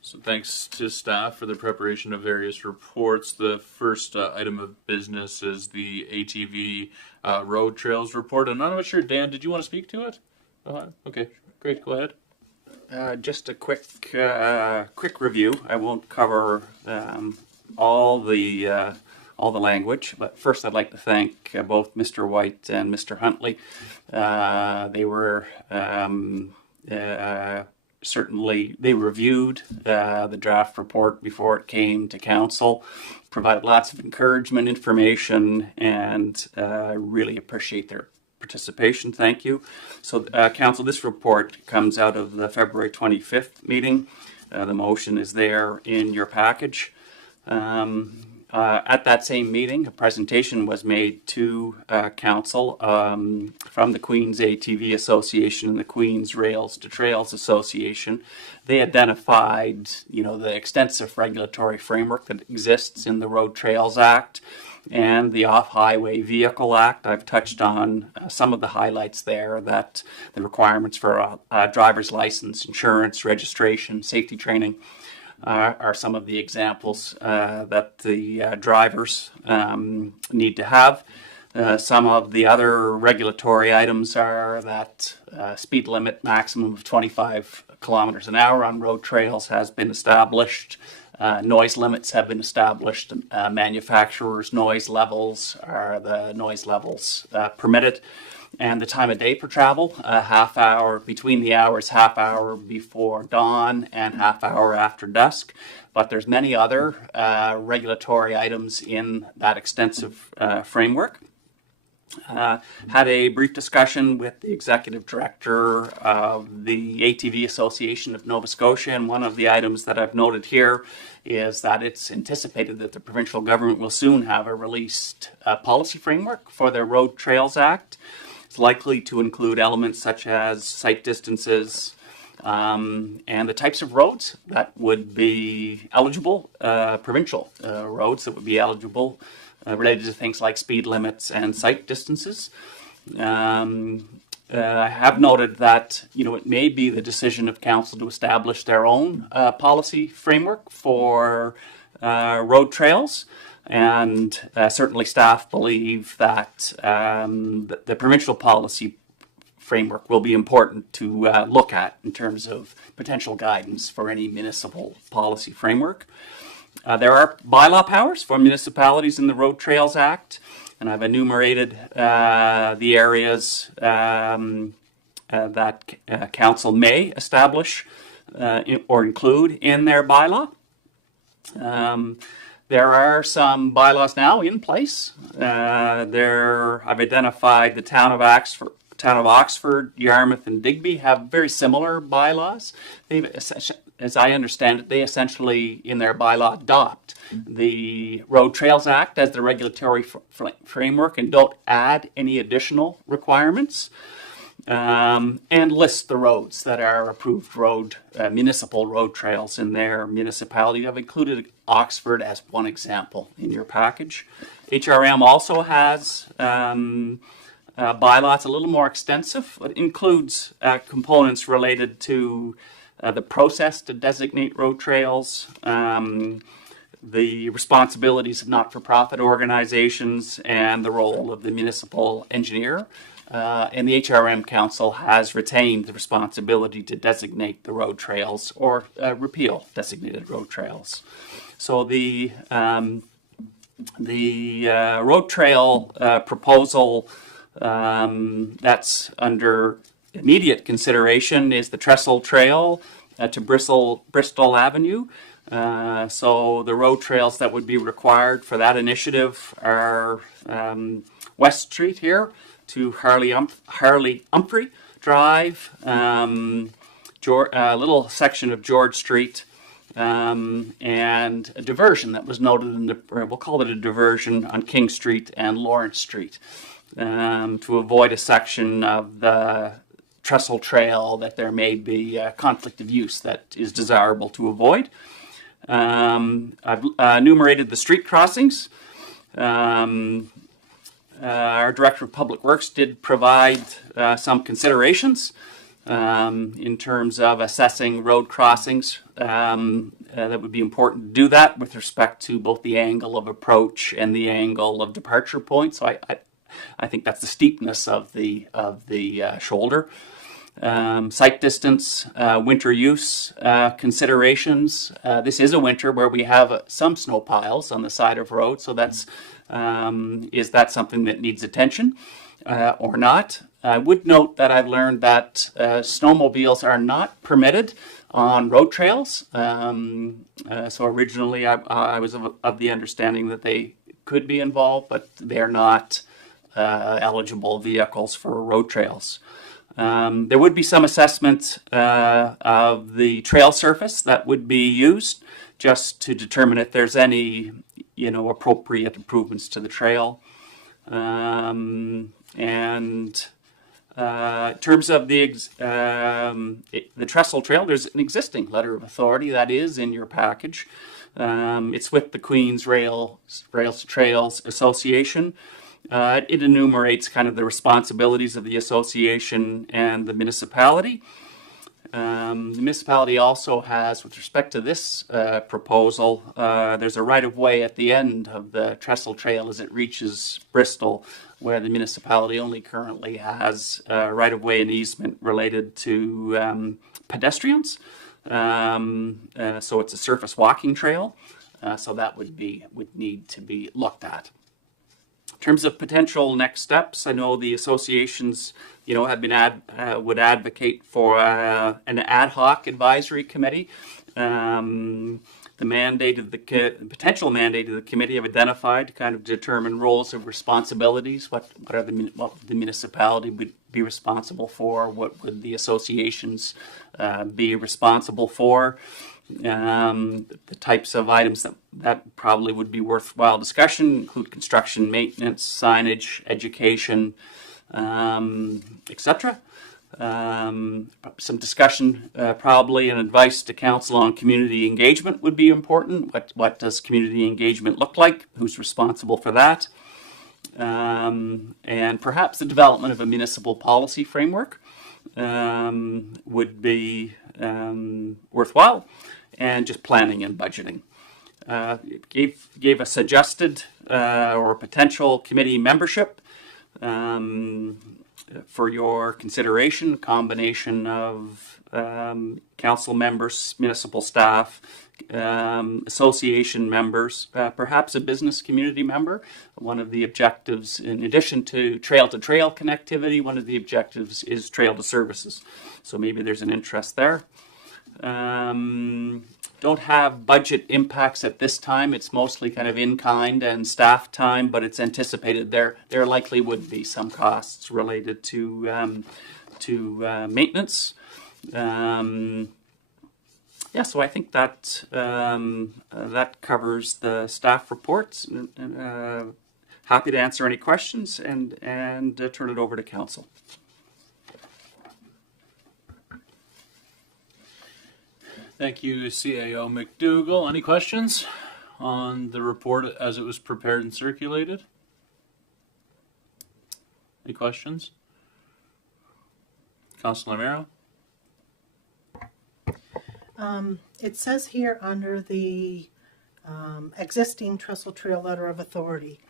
So thanks to staff for the preparation of various reports. The first item of business is the ATV road trails report. And I'm not sure, Dan, did you want to speak to it? Okay, great. Go ahead. Just a quick review. I won't cover all the language, but first I'd like to thank both Mr. White and Mr. Huntley. They were certainly they reviewed the draft report before it came to council, provided lots of encouragement, information, and really appreciate their participation. Thank you. So, council, this report comes out of the February 25th meeting. The motion is there in your package. At that same meeting, a presentation was made to council from the Queen's ATV Association and the Queen's Rails to Trails Association. They identified, the extensive regulatory framework that exists in the Road Trails Act and the Off-Highway Vehicle Act. I've touched on some of the highlights there, that the requirements for a driver's license, insurance, registration, safety training are some of the examples that the drivers need to have. Some of the other regulatory items are that speed limit maximum of 25 kilometers an hour on road trails has been established. Noise limits have been established. Manufacturers' noise levels are the noise levels permitted. And the time of day for travel, half hour between the hours, half hour before dawn and half hour after dusk. But there's many other regulatory items in that extensive framework. Had a brief discussion with the executive director of the ATV Association of Nova Scotia, and one of the items that I've noted here is that it's anticipated that the provincial government will soon have a released policy framework for the Road Trails Act. It's likely to include elements such as sight distances and the types of roads that would be eligible, provincial roads that would be eligible related to things like speed limits and sight distances. I have noted that it may be the decision of council to establish their own policy framework for road trails. And certainly staff believe that the provincial policy framework will be important to look at in terms of potential guidance for any municipal policy framework. There are bylaw powers for municipalities in the Road Trails Act, and I've enumerated the areas that council may establish or include in their bylaw. There are some bylaws now in place. I've identified the town of Oxford, Yarmouth, and Digby have very similar bylaws. As I understand it, they essentially, in their bylaw, adopt the Road Trails Act as the regulatory framework and don't add any additional requirements. And list the roads that are approved municipal road trails in their municipality. I've included Oxford as one example in your package. HRM also has bylaws a little more extensive. It includes components related to the process to designate road trails, the responsibilities of not-for-profit organizations, and the role of the municipal engineer. And the HRM Council has retained the responsibility to designate the road trails or repeal designated road trails. So the road trail proposal that's under immediate consideration is the Trestle Trail to Bristol Avenue. So the road trails that would be required for that initiative are West Street here to Harley Humphrey Drive, a little section of George Street, and a diversion that was noted we'll call it a diversion on King Street and Lawrence Street, to avoid a section of the Trestle Trail that there may be a conflict of use that is desirable to avoid. I've enumerated the street crossings. Our Director of Public Works did provide some considerations in terms of assessing road crossings. That would be important to do that with respect to both the angle of approach and the angle of departure point. So I think that's the steepness of the shoulder. Sight distance, winter use considerations. This is a winter where we have some snow piles on the side of roads, so that's is that something that needs attention or not? I would note that I've learned that snowmobiles are not permitted on road trails. So originally I was of the understanding that they could be involved, but they're not eligible vehicles for road trails. There would be some assessment of the trail surface that would be used just to determine if there's any, appropriate improvements to the trail. In terms of the trestle trail, there's an existing letter of authority that is in your package. It's with the Queens Rails to Trails Association. It enumerates kind of the responsibilities of the association and the municipality. The municipality also has, with respect to this proposal, there's a right-of-way at the end of the trestle trail as it reaches Bristol, where the municipality only currently has right-of-way and easement related to pedestrians. So it's a surface walking trail, so that would need to be looked at. In terms of potential next steps, I know the associations, have been would advocate for an ad hoc advisory committee. The potential mandate of the committee have identified to kind of determine roles of responsibilities. What the municipality would be responsible for? What would the associations be responsible for? The types of items that probably would be worthwhile discussion include construction, maintenance, signage, education, etc. Some discussion probably and advice to council on community engagement would be important. What does community engagement look like? Who's responsible for that? And perhaps the development of a municipal policy framework would be worthwhile. And just planning and budgeting. Gave a suggested or potential committee membership for your consideration, a combination of council members, municipal staff, association members, perhaps a business community member. One of the objectives, in addition to trail-to-trail connectivity, one of the objectives is trail to services. So maybe there's an interest there. Don't have budget impacts at this time. It's mostly kind of in-kind and staff time, but it's anticipated there likely would be some costs related to maintenance. So I think that that covers the staff reports. Happy to answer any questions and turn it over to council. Thank you, CAO McDougall. Any questions on the report as it was prepared and circulated? Any questions? Councilor Mero? It says here under the existing trestle trail letter of authority,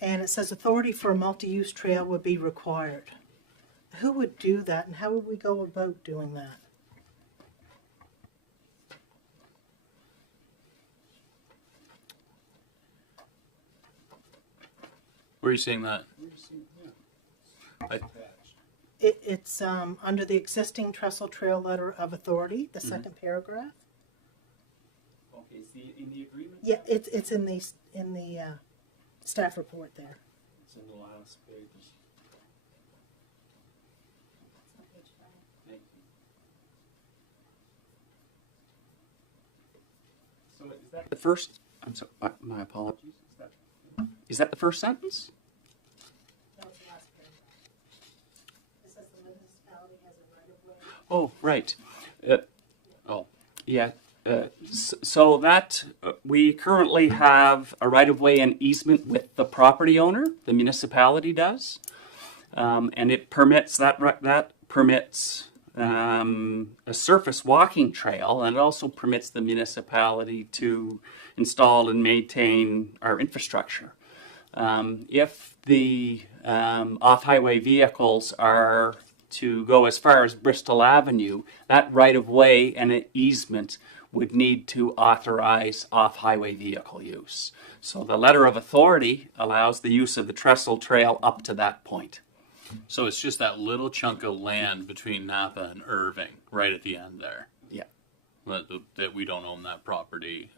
and it says authority for a multi-use trail would be required. Who would do that, and how would we go about doing that? Where are you seeing that? It's under the existing trestle trail letter of authority, the second paragraph. Okay, see in the agreement? Yeah, it's in the staff report there. It's in the last pages. Thank you. So is that the first? I'm sorry. My apologies. Is that the first sentence? That was the last paragraph. It says the municipality has a right of way. Oh, right. So that we currently have a right-of-way and easement with the property owner. The municipality does, and it permits that permits a surface walking trail, and it also permits the municipality to install and maintain our infrastructure. If the off-highway vehicles are to go as far as Bristol Avenue, that right-of-way and an easement would need to authorize off-highway vehicle use. So the letter of authority allows the use of the trestle trail up to that point. So it's just that little chunk of land between Napa and Irving, right at the end there. Yeah. That we don't own that property.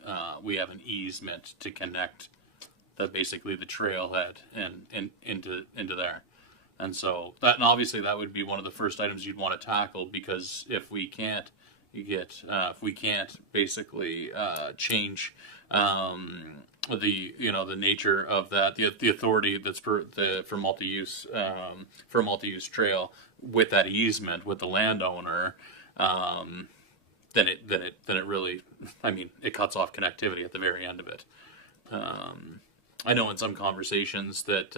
We have an easement to connect basically the trailhead and into there. And so and obviously that would be one of the first items you'd want to tackle, because if we can't basically change the nature of that, the authority that's for multi-use trail with that easement with the landowner, then it really, I mean, it cuts off connectivity at the very end of it. I know in some conversations that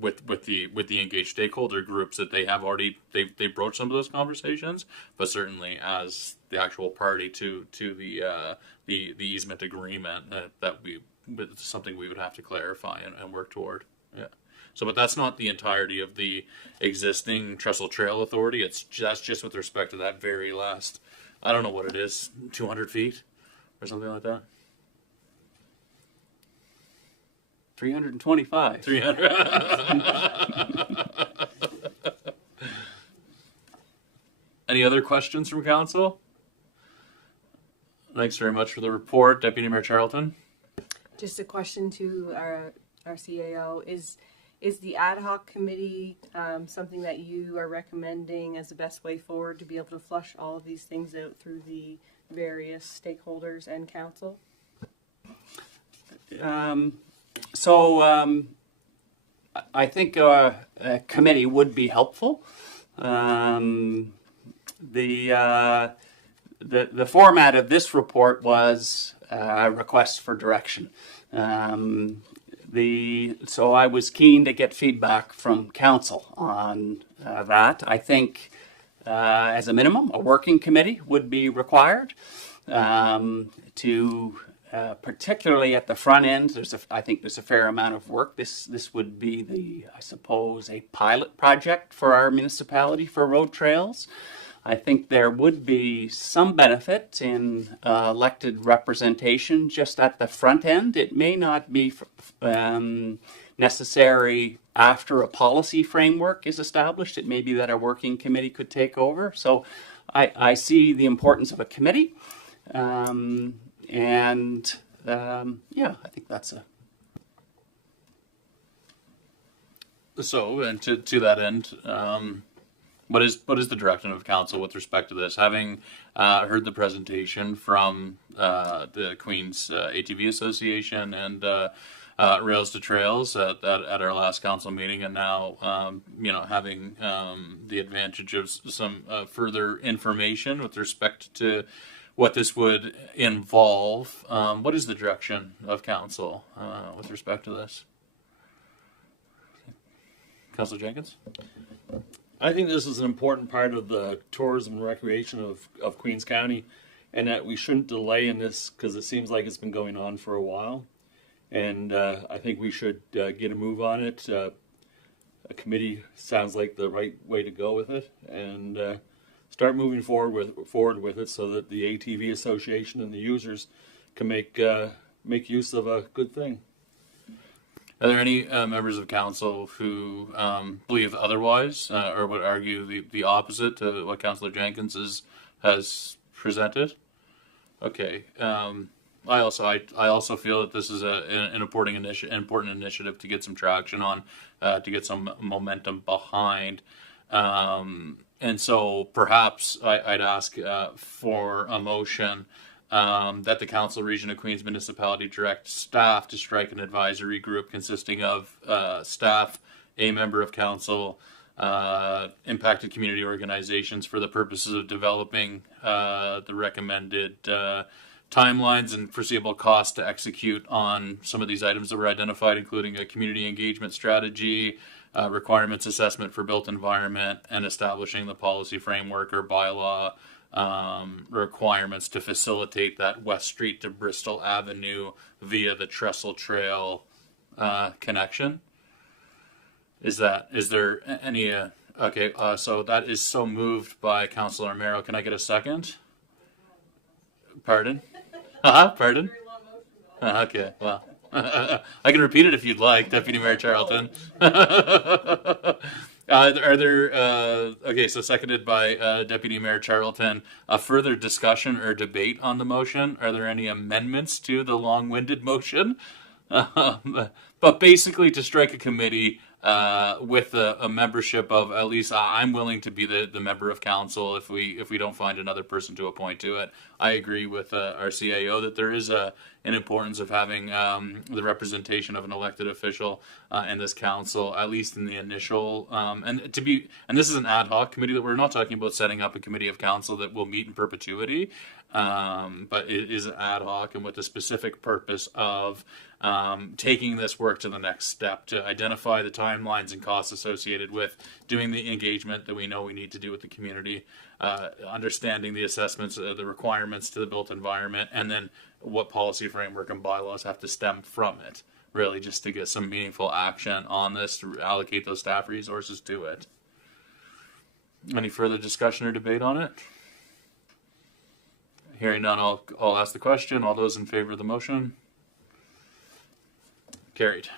with the engaged stakeholder groups that they have already they broached some of those conversations, but certainly as the actual party to the easement agreement, it's something we would have to clarify and work toward. Yeah. So, but that's not the entirety of the existing Trestle Trail Authority. That's just with respect to that very last, I don't know what it is, 200 feet or something like that. 325. 300. Any other questions from council? Thanks very much for the report, Deputy Mayor Charlton. Just a question to our CAO. Is the ad hoc committee something that you are recommending as the best way forward to be able to flush all of these things out through the various stakeholders and council? I think a committee would be helpful. The format of this report was a request for direction. So I was keen to get feedback from council on that. I think, as a minimum, a working committee would be required to. Particularly at the front end, I think there's a fair amount of work. This would be I suppose, a pilot project for our municipality for road trails. I think there would be some benefit in elected representation just at the front end. It may not be necessary after a policy framework is established. It may be that a working committee could take over. So I see the importance of a committee. I think that's So, and to that end, what is the direction of council with respect to this? Having heard the presentation from the Queen's ATV Association and Rails to Trails at our last council meeting, and now having the advantage of some further information with respect to what this would involve. What is the direction of council with respect to this? Councilor Jenkins? I think this is an important part of the tourism and recreation of Queens County, and that we shouldn't delay in this because it seems like it's been going on for a while. And I think we should get a move on it. A committee sounds like the right way to go with it, and start moving forward with it so that the ATV Association and the users can make use of a good thing. Are there any members of council who believe otherwise or would argue the opposite to what Councillor Jenkins has presented? Okay. I also feel that this is an important initiative to get some traction on, to get some momentum behind. And so perhaps I'd ask for a motion that the Council Region of Queens Municipality direct staff to strike an advisory group consisting of staff, a member of council, impacted community organizations for the purposes of developing the recommended timelines and foreseeable costs to execute on some of these items that were identified, including a community engagement strategy, requirements assessment for built environment, and establishing the policy framework or bylaw requirements to facilitate that West Street to Bristol Avenue via the Trestle Trail connection. Is there any? Okay, so that is so moved by Councillor Romero. Can I get a second? Pardon? Pardon? Okay, well. I can repeat it if you'd like, Deputy Mayor Charlton. Are there, okay, so seconded by Deputy Mayor Charlton. A further discussion or debate on the motion? Are there any amendments to the long-winded motion? But basically to strike a committee with a membership of at least I'm willing to be the member of council if we don't find another person to appoint to it. I agree with our CAO that there is an importance of having the representation of an elected official in this council, at least in the initial and this is an ad hoc committee that we're not talking about setting up a committee of council that will meet in perpetuity, but it is ad hoc and with the specific purpose of taking this work to the next step to identify the timelines and costs associated with doing the engagement that we know we need to do with the community, understanding the assessments, the requirements to the built environment, and then what policy framework and bylaws have to stem from it, really just to get some meaningful action on this, to allocate those staff resources to it. Any further discussion or debate on it? Hearing none, I'll ask the question. All those in favor of the motion? Carried.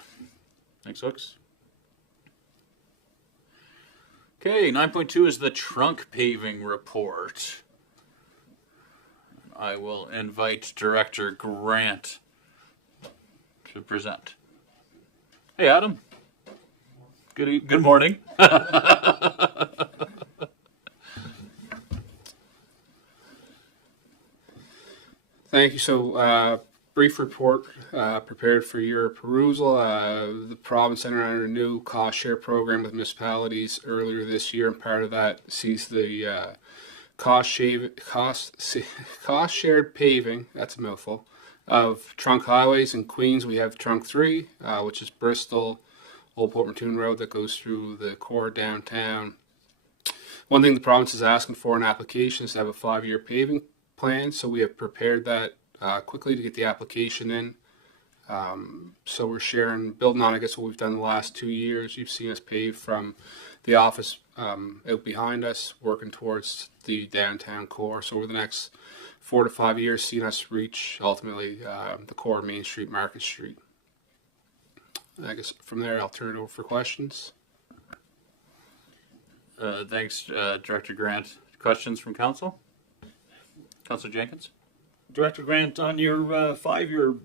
Thanks, folks. Okay, 9.2 is the trunk paving report. I will invite Director Grant to present. Hey, Adam. Good morning. Thank you. So, brief report prepared for your perusal. The province entered under a new cost share program with municipalities earlier this year, and part of that sees the cost shared paving, that's a mouthful, of trunk highways. In Queens, we have Trunk 3, which is Bristol, Old Port Mattoon Road that goes through the core downtown. One thing the province is asking for in application is to have a 5-year paving plan, so we have prepared that quickly to get the application in. So we're building on, I guess, what we've done the last 2 years. You've seen us pave from the office out behind us, working towards the downtown core. So over the next 4 to 5 years, seeing us reach ultimately the core, Main Street, Market Street. I guess from there, I'll turn it over for questions. Thanks, Director Grant. Questions from Council? Councilor Jenkins? Director Grant, on your 5-year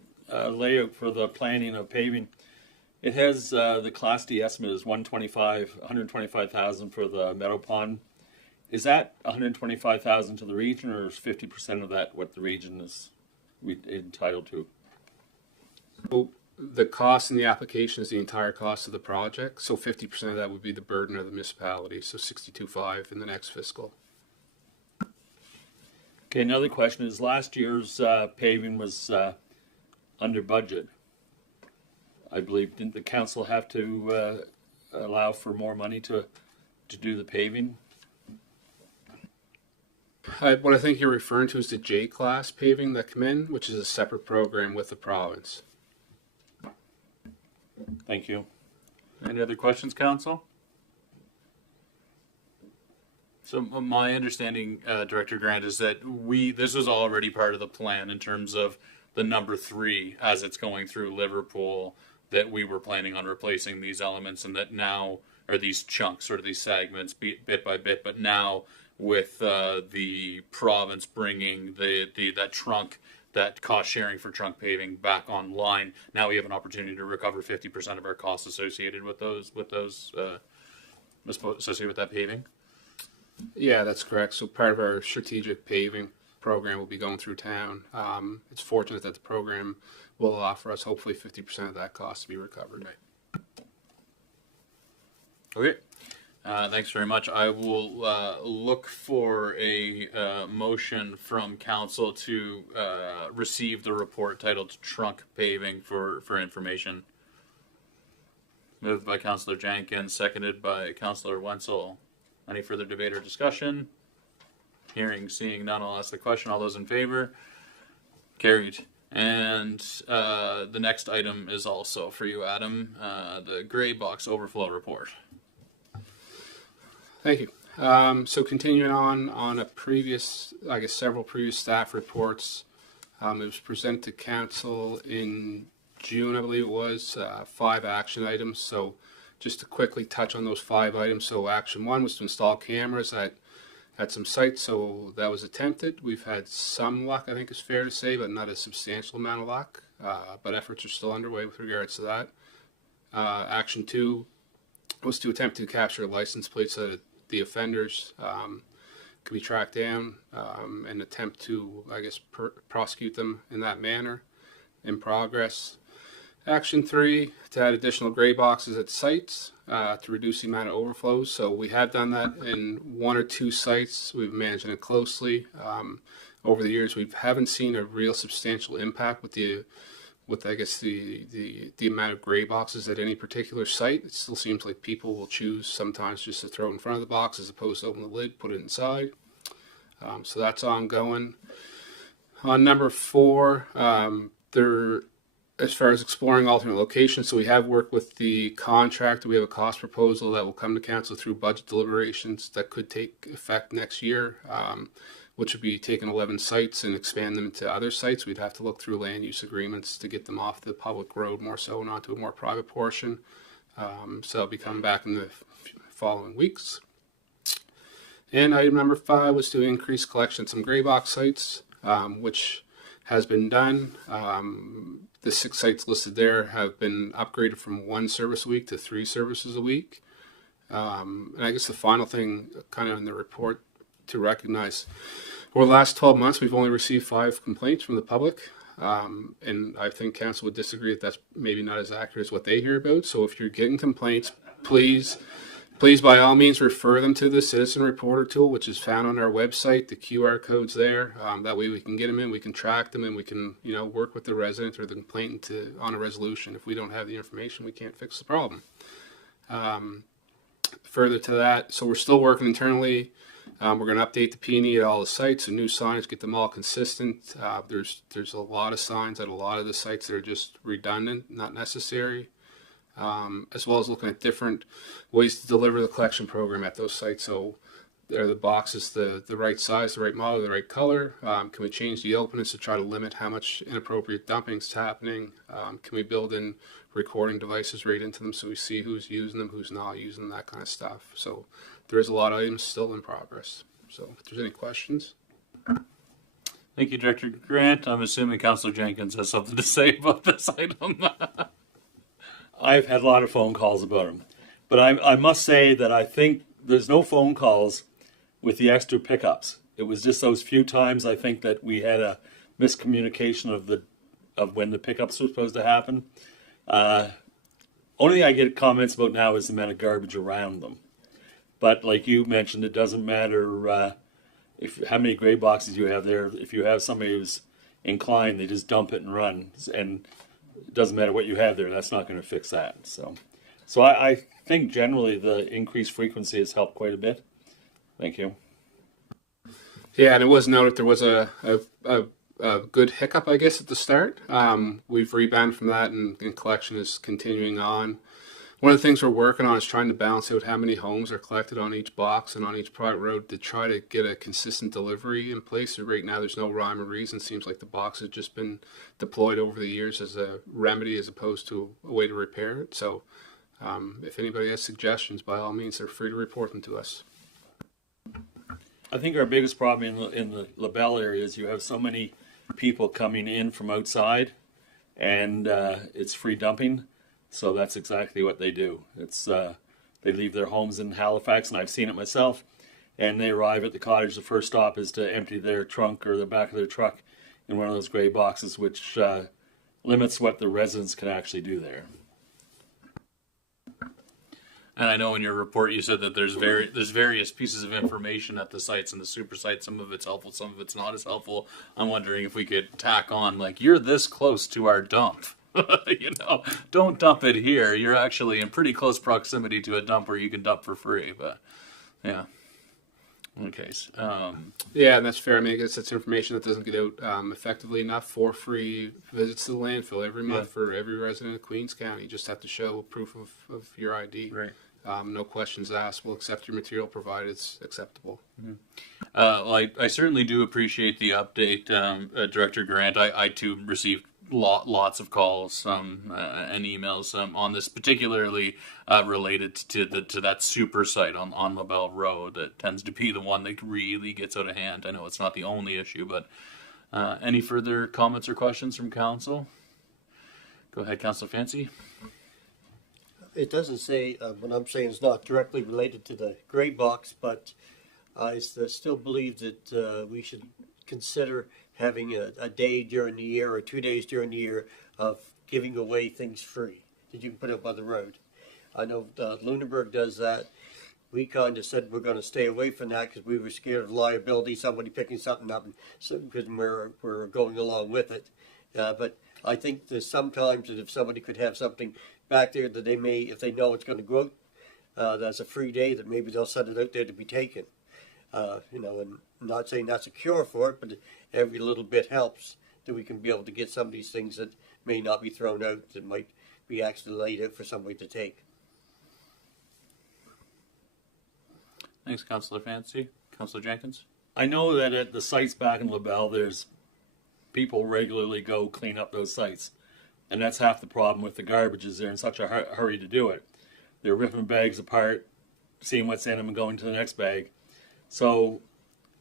layout for the planning of paving, it has the Class D estimate is 125,000 for the Meadow Pond. Is that 125,000 to the region, or is 50% of that what the region is entitled to? So the cost in the application is the entire cost of the project. So 50% of that would be the burden of the municipality. So 62.5 in the next fiscal. Okay, another question is last year's paving was under budget. I believe, didn't the council have to allow for more money to do the paving? What I think you're referring to is the J-class paving that come in, which is a separate program with the province. Thank you. Any other questions, Council? So my understanding, Director Grant, is that this was already part of the plan in terms of the number 3 as it's going through Liverpool, that we were planning on replacing these elements, and that now, or these chunks, sort of these segments, bit by bit, but now with the province bringing that trunk, that cost sharing for trunk paving back online, now we have an opportunity to recover 50% of our costs associated with those associated with that paving. Yeah, that's correct. So part of our strategic paving program will be going through town. It's fortunate that the program will offer us hopefully 50% of that cost to be recovered. Okay. Thanks very much. I will look for a motion from council to receive the report titled Trunk Paving for information. Moved by Councillor Jenkins, seconded by Councillor Wenzel. Any further debate or discussion? Seeing none, I'll ask the question. All those in favor? Carried. And the next item is also for you, Adam, the gray box overflow report. Thank you. So continuing on a previous, I guess several previous staff reports, it was presented to council in June, I believe it was, 5 action items. So just to quickly touch on those 5 items. So action 1 was to install cameras at some sites. So that was attempted. We've had some luck, I think is fair to say, but not a substantial amount of luck. But efforts are still underway with regards to that. Action 2 was to attempt to capture license plates so that the offenders could be tracked down and attempt to, I guess, prosecute them in that manner. In progress. Action 3, to add additional gray boxes at sites to reduce the amount of overflows. So we have done that in 1 or 2 sites. We've managed it closely. Over the years, we haven't seen a real substantial impact with I guess the amount of gray boxes at any particular site. It still seems like people will choose sometimes just to throw it in front of the box as opposed to open the lid, put it inside. So that's ongoing. On number 4, as far as exploring alternate locations, so we have worked with the contractor. We have a cost proposal that will come to council through budget deliberations that could take effect next year, which would be taking 11 sites and expand them to other sites. We'd have to look through land use agreements to get them off the public road more so and onto a more private portion. So I'll be coming back in the following weeks. And item number 5 was to increase collection at some gray box sites, which has been done. The 6 sites listed there have been upgraded from 1 service a week to 3 services a week. And I guess the final thing kind of in the report to recognize, over the last 12 months, we've only received 5 complaints from the public. And I think council would disagree that that's maybe not as accurate as what they hear about. So if you're getting complaints, please by all means refer them to the Citizen Reporter tool, which is found on our website. The QR code's there. That way we can get them in, we can track them, and we can work with the resident or the complainant on a resolution. If we don't have the information, we can't fix the problem. Further to that, so we're still working internally. We're going to update the P&E at all the sites and new signs, get them all consistent. There's a lot of signs at a lot of the sites that are just redundant, not necessary. As well as looking at different ways to deliver the collection program at those sites. So are the boxes the right size, the right model, the right color? Can we change the openness to try to limit how much inappropriate dumping is happening? Can we build in recording devices right into them so we see who's using them, who's not using them, that kind of stuff. So there is a lot of items still in progress. So if there's any questions. Thank you, Director Grant. I'm assuming Councillor Jenkins has something to say about this item. I've had a lot of phone calls about them, but I must say that I think there's no phone calls with the extra pickups. It was just those few times I think that we had a miscommunication of when the pickups were supposed to happen. Only thing I get comments about now is the amount of garbage around them. But like you mentioned, it doesn't matter how many gray boxes you have there. If you have somebody who's inclined, they just dump it and run, and it doesn't matter what you have there. That's not going to fix that. So I think generally the increased frequency has helped quite a bit. Thank you. Yeah, and it was noted there was a good hiccup, I guess, at the start. We've rebounded from that, and collection is continuing on. One of the things we're working on is trying to balance out how many homes are collected on each box and on each private road to try to get a consistent delivery in place. So right now there's no rhyme or reason. It seems like the box has just been deployed over the years as a remedy as opposed to a way to repair it. So if anybody has suggestions, by all means, they're free to report them to us. I think our biggest problem in the LaBelle area is you have so many people coming in from outside, and it's free dumping. So that's exactly what they do. It's they leave their homes in Halifax, and I've seen it myself, and they arrive at the cottage. The first stop is to empty their trunk or the back of their truck in one of those gray boxes, which limits what the residents can actually do there. And I know in your report you said that there's various pieces of information at the sites and the super site. Some of it's helpful, some of it's not as helpful. I'm wondering if we could tack on, like, you're this close to our dump. Don't dump it here. You're actually in pretty close proximity to a dump where you can dump for free. But yeah. Okay. Yeah, and that's fair. I mean, I guess that's information that doesn't get out effectively enough for free visits to the landfill every month for every resident of Queens County. You just have to show proof of your ID. Right. No questions asked. We'll accept your material provided it's acceptable. Mm-hmm. I certainly do appreciate the update, Director Grant. I too received lots of calls and emails on this, particularly related to that super site on LaBelle Road. It tends to be the one that really gets out of hand. I know it's not the only issue, but any further comments or questions from council? Go ahead, Councillor Fancy. It doesn't say, what I'm saying is not directly related to the gray box, but I still believe that we should consider having a day during the year or 2 days during the year of giving away things free that you can put up on the road. I know Lunenburg does that. We kind of said we're going to stay away from that because we were scared of liability, somebody picking something up, and so because we're going along with it. But I think that sometimes that if somebody could have something back there that they may, if they know it's going to go out, that's a free day, that maybe they'll set it out there to be taken. You know, and I'm not saying that's a cure for it, but every little bit helps that we can be able to get some of these things that may not be thrown out, that might be actually laid out for somebody to take. Thanks, Councillor Fancy. Councillor Jenkins. I know that at the sites back in LaBelle, there's people regularly go clean up those sites. And that's half the problem with the garbage, is they're in such a hurry to do it. They're ripping bags apart, seeing what's in them and going to the next bag. So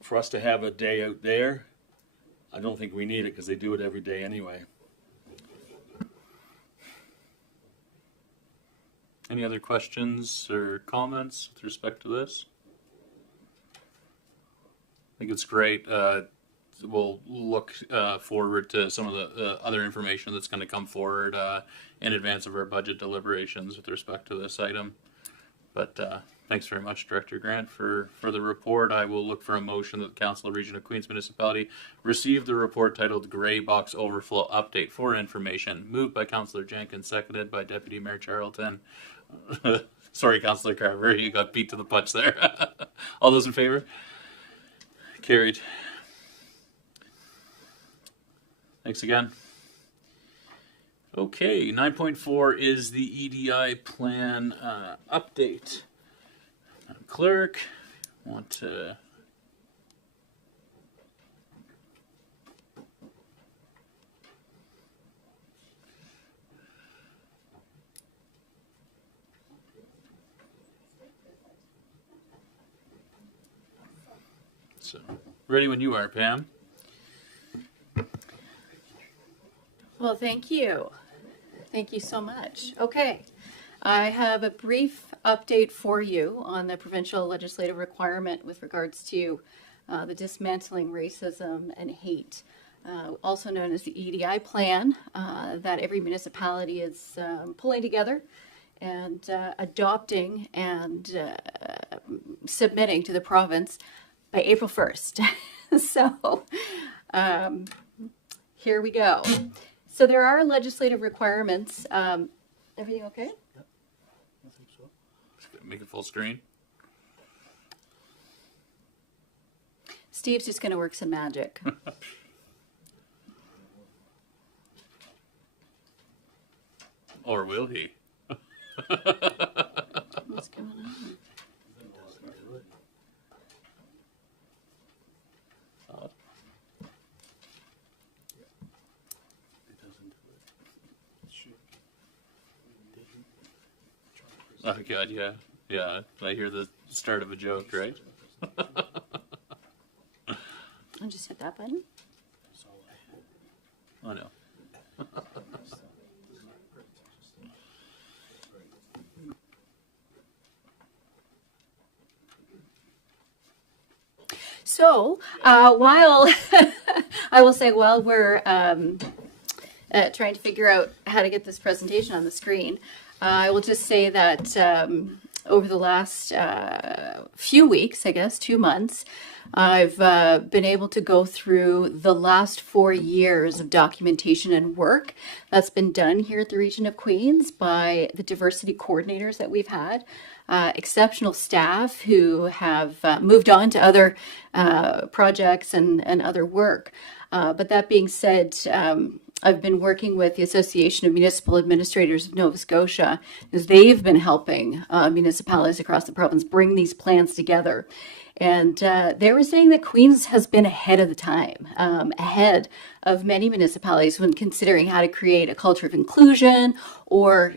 for us to have a day out there, I don't think we need it because they do it every day anyway. Any other questions or comments with respect to this? I think it's great. We'll look forward to some of the other information that's going to come forward in advance of our budget deliberations with respect to this item. But thanks very much, Director Grant, for the report. I will look for a motion that the Council of Region of Queens Municipality receive the report titled Grey Box Overflow Update for Information. Moved by Councillor Jenkins, seconded by Deputy Mayor Charlton. Sorry, Councillor Carver, you got beat to the punch there. All those in favor? Carried. Thanks again. Okay, 9.4 is the EDI plan update. Madam Clerk, want to... So, ready when you are, Pam. Well, thank you. Thank you so much. Okay, I have a brief update for you on the provincial legislative requirement with regards to the dismantling racism and hate, also known as the EDI plan, that every municipality is pulling together and adopting and submitting to the province by April 1st. So here we go. So there are legislative requirements. Everything okay? Yep. I think so. Make it full screen. Steve's just going to work some magic. Or will he? What's going on? Oh God, yeah, yeah. I hear the start of a joke, right? I'll just hit that button. I know. So while I will say, while we're trying to figure out how to get this presentation on the screen, I will just say that over the last few weeks, I guess 2 months, I've been able to go through the last 4 years of documentation and work that's been done here at the Region of Queens by the diversity coordinators that we've had. Exceptional staff who have moved on to other projects and other work. But that being said, I've been working with the Association of Municipal Administrators of Nova Scotia, as they've been helping municipalities across the province bring these plans together. And they were saying that Queens has been ahead of the time, ahead of many municipalities when considering how to create a culture of inclusion or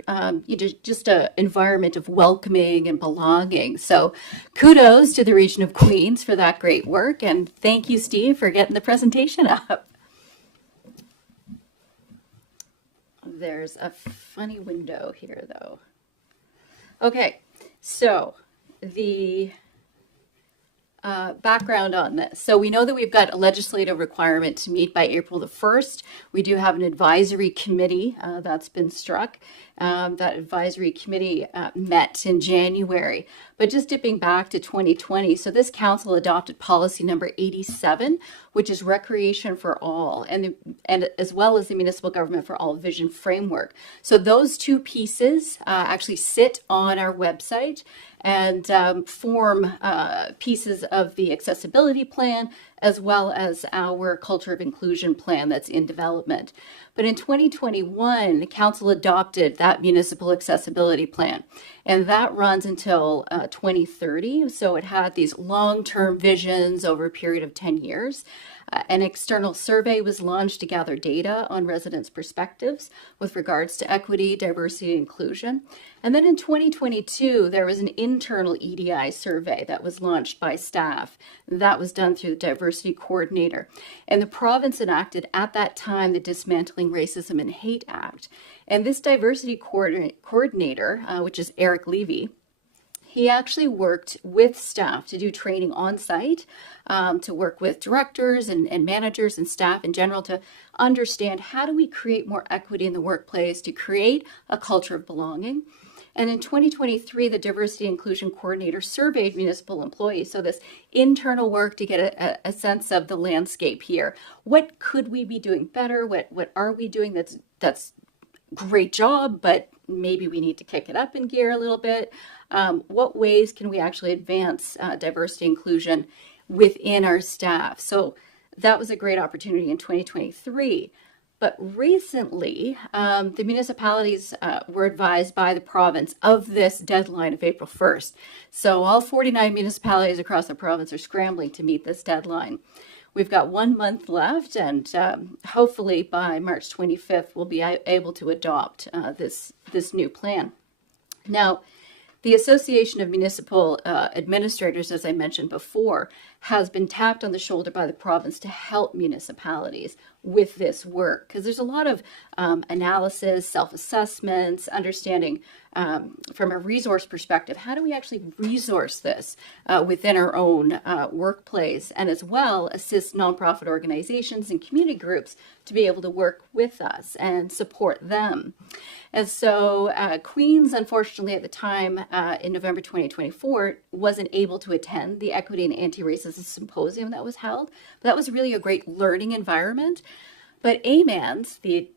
just an environment of welcoming and belonging. So kudos to the region of Queens for that great work. And thank you, Steve, for getting the presentation up. There's a funny window here, though. Okay, so the background on this. So we know that we've got a legislative requirement to meet by April the 1st. We do have an advisory committee that's been struck. That advisory committee met in January. But just dipping back to 2020, so this council adopted policy number 87, which is recreation for all, and as well as the municipal government for all vision framework. So those two pieces actually sit on our website and form pieces of the accessibility plan as well as our culture of inclusion plan that's in development. But in 2021, the council adopted that municipal accessibility plan, and that runs until 2030. So it had these long-term visions over a period of 10 years. An external survey was launched to gather data on residents' perspectives with regards to equity, diversity, and inclusion. And then in 2022, there was an internal EDI survey that was launched by staff. That was done through the diversity coordinator. And the province enacted at that time the Dismantling Racism and Hate Act. And this diversity coordinator, which is Eric Levy, he actually worked with staff to do training on site, to work with directors and managers and staff in general to understand how do we create more equity in the workplace to create a culture of belonging. And in 2023, the Diversity Inclusion Coordinator surveyed municipal employees. So this internal work to get a sense of the landscape here. What could we be doing better? What are we doing that's great job, but maybe we need to kick it up in gear a little bit? What ways can we actually advance diversity inclusion within our staff? So that was a great opportunity in 2023. But recently, the municipalities were advised by the province of this deadline of April 1st. So all 49 municipalities across the province are scrambling to meet this deadline. We've got 1 month left, and hopefully by March 25th, we'll be able to adopt this new plan. Now, the Association of Municipal Administrators, as I mentioned before, has been tapped on the shoulder by the province to help municipalities with this work, because there's a lot of analysis, self-assessments, understanding from a resource perspective, how do we actually resource this within our own workplace, and as well assist nonprofit organizations and community groups to be able to work with us and support them. And so Queens, unfortunately, at the time in November 2024, wasn't able to attend the Equity and Anti-Racism Symposium that was held. But that was really a great learning environment. But AMANS, the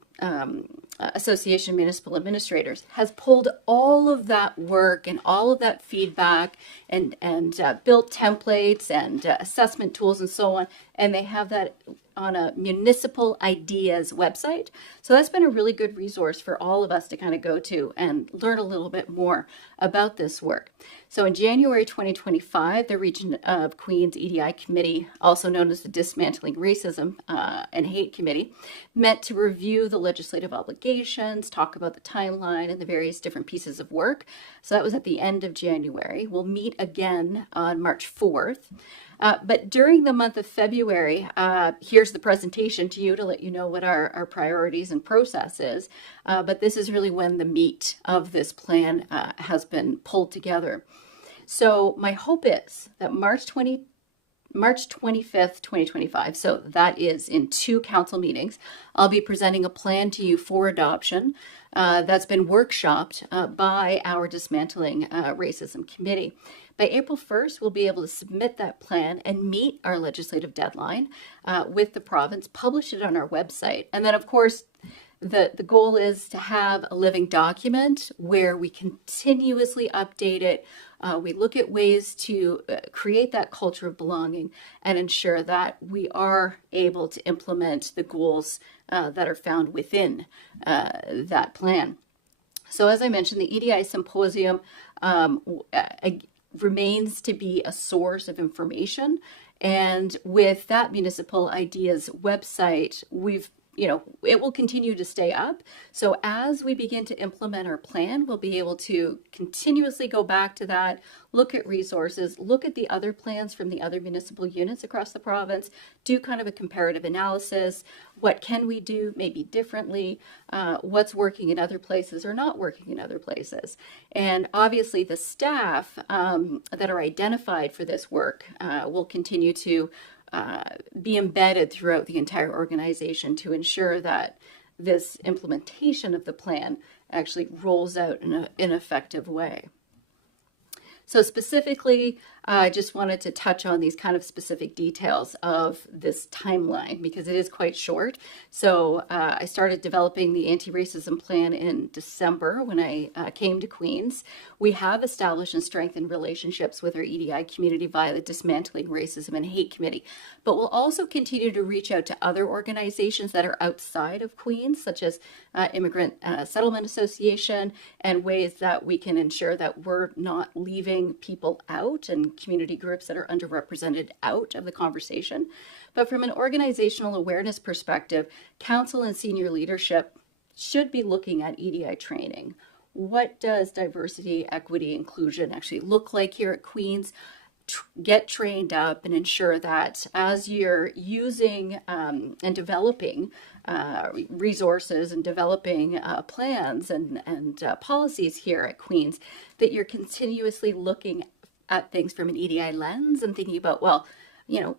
Association of Municipal Administrators, has pulled all of that work and all of that feedback and built templates and assessment tools and so on. And they have that on a Municipal Ideas website. So that's been a really good resource for all of us to kind of go to and learn a little bit more about this work. So in January 2025, the Region of Queens EDI Committee, also known as the Dismantling Racism and Hate Committee, met to review the legislative obligations, talk about the timeline and the various different pieces of work. So that was at the end of January. We'll meet again on March 4th. But during the month of February, here's the presentation to you to let you know what our priorities and process is. But this is really when the meat of this plan has been pulled together. So my hope is that March 25th, 2025, so that is in 2 council meetings, I'll be presenting a plan to you for adoption that's been workshopped by our Dismantling Racism Committee. By April 1st, we'll be able to submit that plan and meet our legislative deadline with the province, publish it on our website. And then, of course, the goal is to have a living document where we continuously update it. We look at ways to create that culture of belonging and ensure that we are able to implement the goals that are found within that plan. So as I mentioned, the EDI Symposium, remains to be a source of information. And with that Municipal Ideas website, it will continue to stay up. So as we begin to implement our plan, we'll be able to continuously go back to that, look at resources, look at the other plans from the other municipal units across the province, do kind of a comparative analysis. What can we do maybe differently? What's working in other places or not working in other places? And obviously the staff that are identified for this work will continue to be embedded throughout the entire organization to ensure that this implementation of the plan actually rolls out in an effective way. So specifically, I just wanted to touch on these kind of specific details of this timeline because it is quite short. So I started developing the anti-racism plan in December when I came to Queens. We have established and strengthened relationships with our EDI community via the Dismantling Racism and Hate Committee. But we'll also continue to reach out to other organizations that are outside of Queens, such as Immigrant Settlement Association, and ways that we can ensure that we're not leaving people out and community groups that are underrepresented out of the conversation. But from an organizational awareness perspective, council and senior leadership should be looking at EDI training. What does diversity, equity, inclusion actually look like here at Queens? Get trained up and ensure that as you're using and developing resources and developing plans and policies here at Queens, that you're continuously looking at things from an EDI lens and thinking about, well,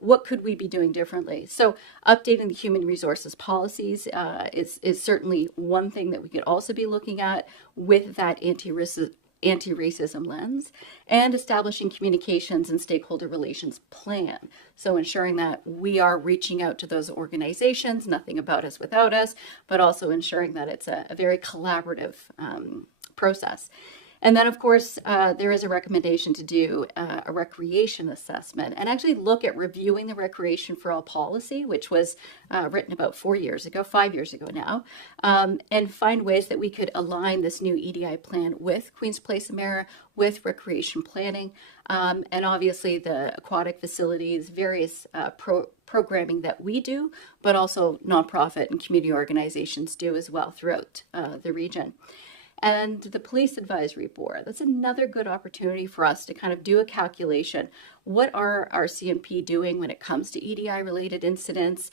what could we be doing differently? So updating the human resources policies is certainly one thing that we could also be looking at with that anti-racism lens, and establishing communications and stakeholder relations plan. So ensuring that we are reaching out to those organizations, nothing about us without us, but also ensuring that it's a very collaborative process. And then, of course, there is a recommendation to do a recreation assessment and actually look at reviewing the Recreation for All policy, which was written about 5 years ago now, and find ways that we could align this new EDI plan with Queen's Place Emera, with recreation planning, and obviously the aquatic facilities, various programming that we do, but also nonprofit and community organizations do as well throughout the region. And the Police Advisory Board, that's another good opportunity for us to kind of do a calculation. What are our CMP doing when it comes to EDI related incidents?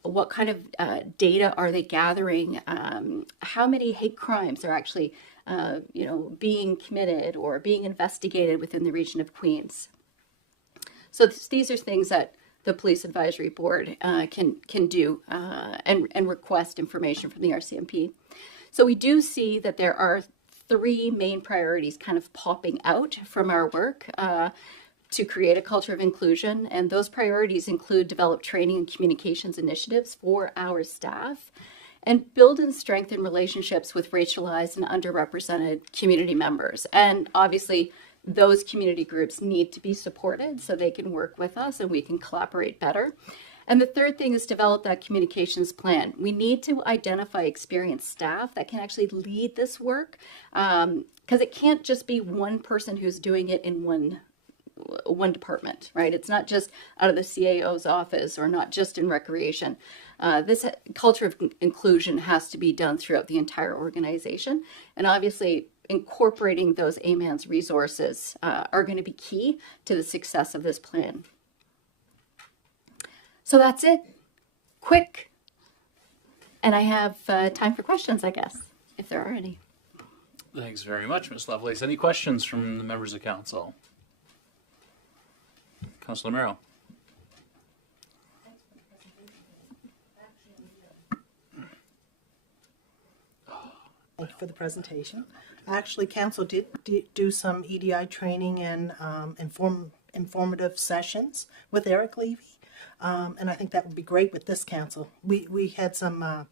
What kind of data are they gathering? How many hate crimes are actually being committed or being investigated within the region of Queens? So these are things that the Police Advisory Board can do and request information from the RCMP. So we do see that there are 3 main priorities kind of popping out from our work to create a culture of inclusion. And those priorities include develop training and communications initiatives for our staff and build and strengthen relationships with racialized and underrepresented community members. And obviously, those community groups need to be supported so they can work with us and we can collaborate better. And the third thing is develop that communications plan. We need to identify experienced staff that can actually lead this work because it can't just be one person who's doing it in one department, right? It's not just out of the CAO's office or not just in recreation. This culture of inclusion has to be done throughout the entire organization. And obviously, incorporating those AMAN's resources are going to be key to the success of this plan. So that's it. Quick. And I have time for questions, I guess, if there are any. Thanks very much, Ms. Lovelace. Any questions from the members of council? Councilor Merrill. Thank you for the presentation. Actually, council did do some EDI training and informative sessions with Eric Levy. And I think that would be great with this council. We had some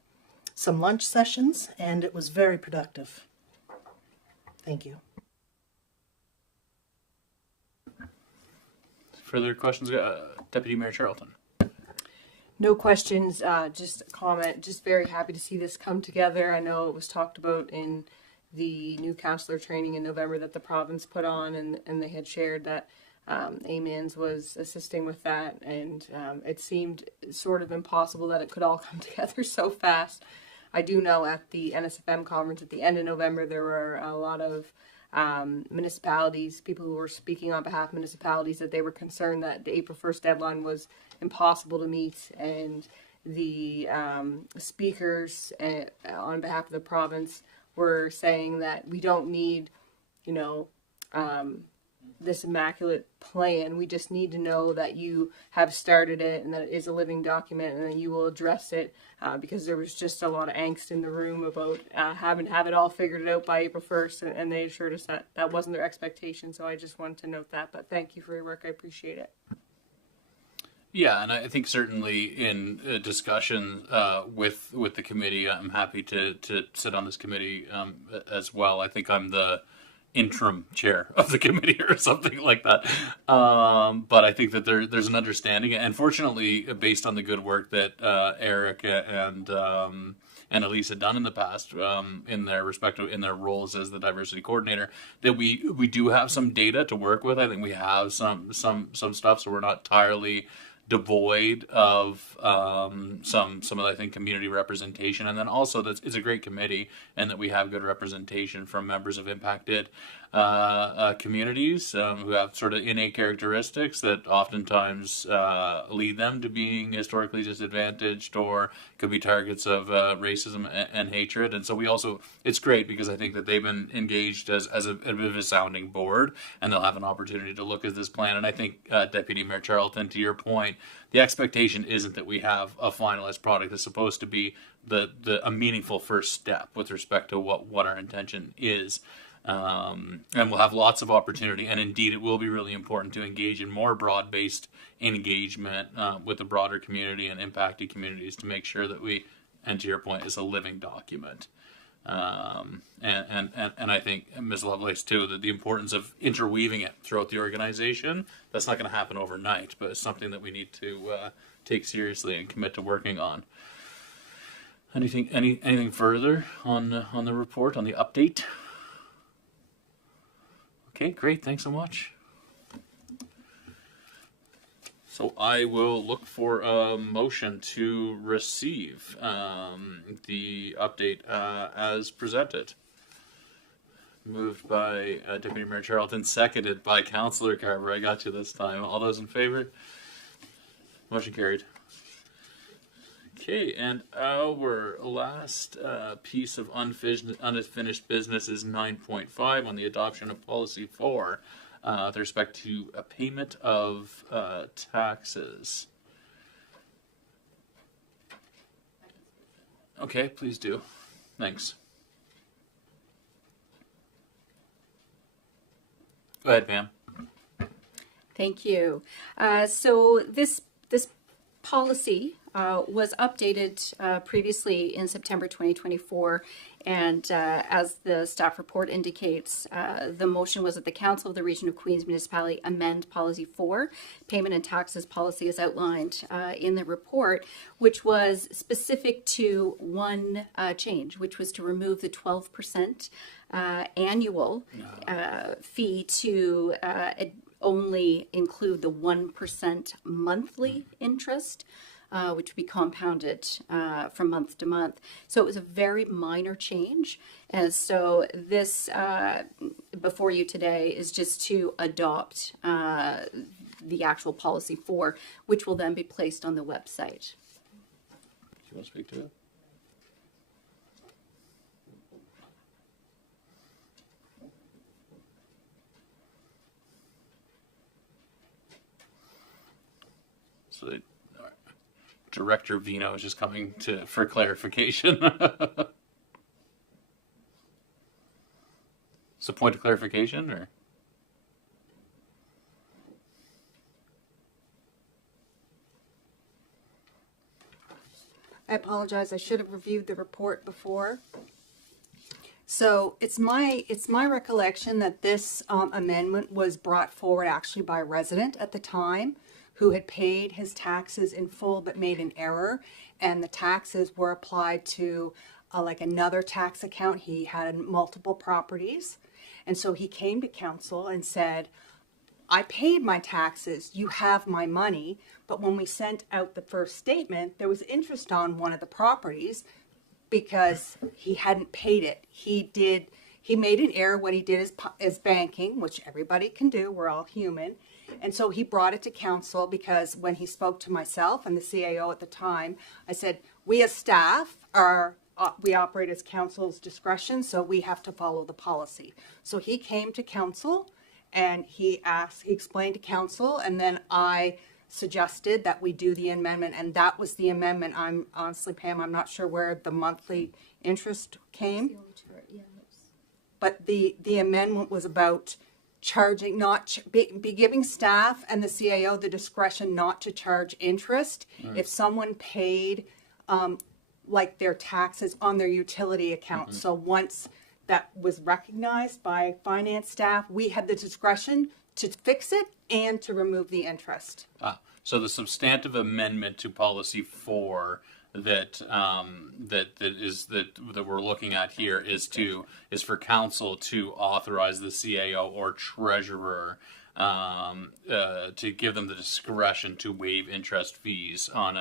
lunch sessions, and it was very productive. Thank you. Further questions, Deputy Mayor Charlton? No questions, just a comment. Just very happy to see this come together. I know it was talked about in the new counselor training in November that the province put on, and they had shared that AMINS was assisting with that, and it seemed sort of impossible that it could all come together so fast. I do know at the NSFM conference at the end of November, there were a lot of municipalities, people who were speaking on behalf of municipalities, that they were concerned that the April 1st deadline was impossible to meet, and the speakers on behalf of the province were saying that we don't need, this immaculate plan. We just need to know that you have started it and that it is a living document, and that you will address it, because there was just a lot of angst in the room about having to have it all figured out by April 1st, and they assured us that that wasn't their expectation. So I just wanted to note that. But thank you for your work. I appreciate it. Yeah, and I think certainly in discussion with the committee, I'm happy to sit on this committee as well. I think I'm the interim chair of the committee or something like that. But I think that there's an understanding, and fortunately, based on the good work that Eric and Elise had done in the past in their roles as the diversity coordinator, that we do have some data to work with. I think we have some stuff, so we're not entirely devoid of some of, I think, community representation, and then also that it's a great committee and that we have good representation from members of impacted communities who have sort of innate characteristics that oftentimes lead them to being historically disadvantaged or could be targets of racism and hatred. And so we also, it's great because I think that they've been engaged as a bit of a sounding board, and they'll have an opportunity to look at this plan. And I think Deputy Mayor Charlton, to your point, the expectation isn't that we have a finalized product. It's supposed to be a meaningful first step with respect to what our intention is. And we'll have lots of opportunity, and indeed it will be really important to engage in more broad-based engagement with the broader community and impacted communities to make sure that we, and to your point, is a living document. And I think, Ms. Lovelace, too, that the importance of interweaving it throughout the organization, that's not going to happen overnight, but it's something that we need to take seriously and commit to working on. Anything further on the report, on the update? Okay, great. Thanks so much. So I will look for a motion to receive the update as presented. Moved by Deputy Mayor Charlton, seconded by Councillor Carver. I got you this time. All those in favor? Motion carried. Okay, and our last piece of unfinished business is 9.5 on the adoption of Policy 4 with respect to a payment of taxes. Okay, please do. Thanks. Go ahead, Pam. Thank you. So this policy was updated previously in September 2024, and as the staff report indicates, the motion was that the Council of the Region of Queens Municipality amend Policy 4, Payment and Taxes Policy as outlined in the report, which was specific to one change, which was to remove the 12% annual fee to only include the 1% monthly interest, which would be compounded from month to month. So it was a very minor change. And so this, before you today, is just to adopt the actual Policy 4, which will then be placed on the website. Do you want to speak to it? So Director Vino is just coming for clarification. So point of clarification, or? I apologize. I should have reviewed the report before. So it's my recollection that this amendment was brought forward actually by a resident at the time who had paid his taxes in full but made an error, and the taxes were applied to like another tax account. He had multiple properties. And so he came to council and said, I paid my taxes, you have my money. But when we sent out the first statement, there was interest on one of the properties because he hadn't paid it. He made an error when he did his banking, which everybody can do, we're all human. And so he brought it to council because when he spoke to myself and the CAO at the time, I said, we as staff we operate as council's discretion, so we have to follow the policy. So he came to council and he explained to council, and then I suggested that we do the amendment, and that was the amendment. I'm honestly, Pam, I'm not sure where the monthly interest came. But the amendment was about charging, be giving staff and the CAO the discretion not to charge interest if someone paid like their taxes on their utility account. So once that was recognized by finance staff, we had the discretion to fix it and to remove the interest. So the substantive amendment to policy 4 that we're looking at here is for council to authorize the CAO or treasurer to give them the discretion to waive interest fees on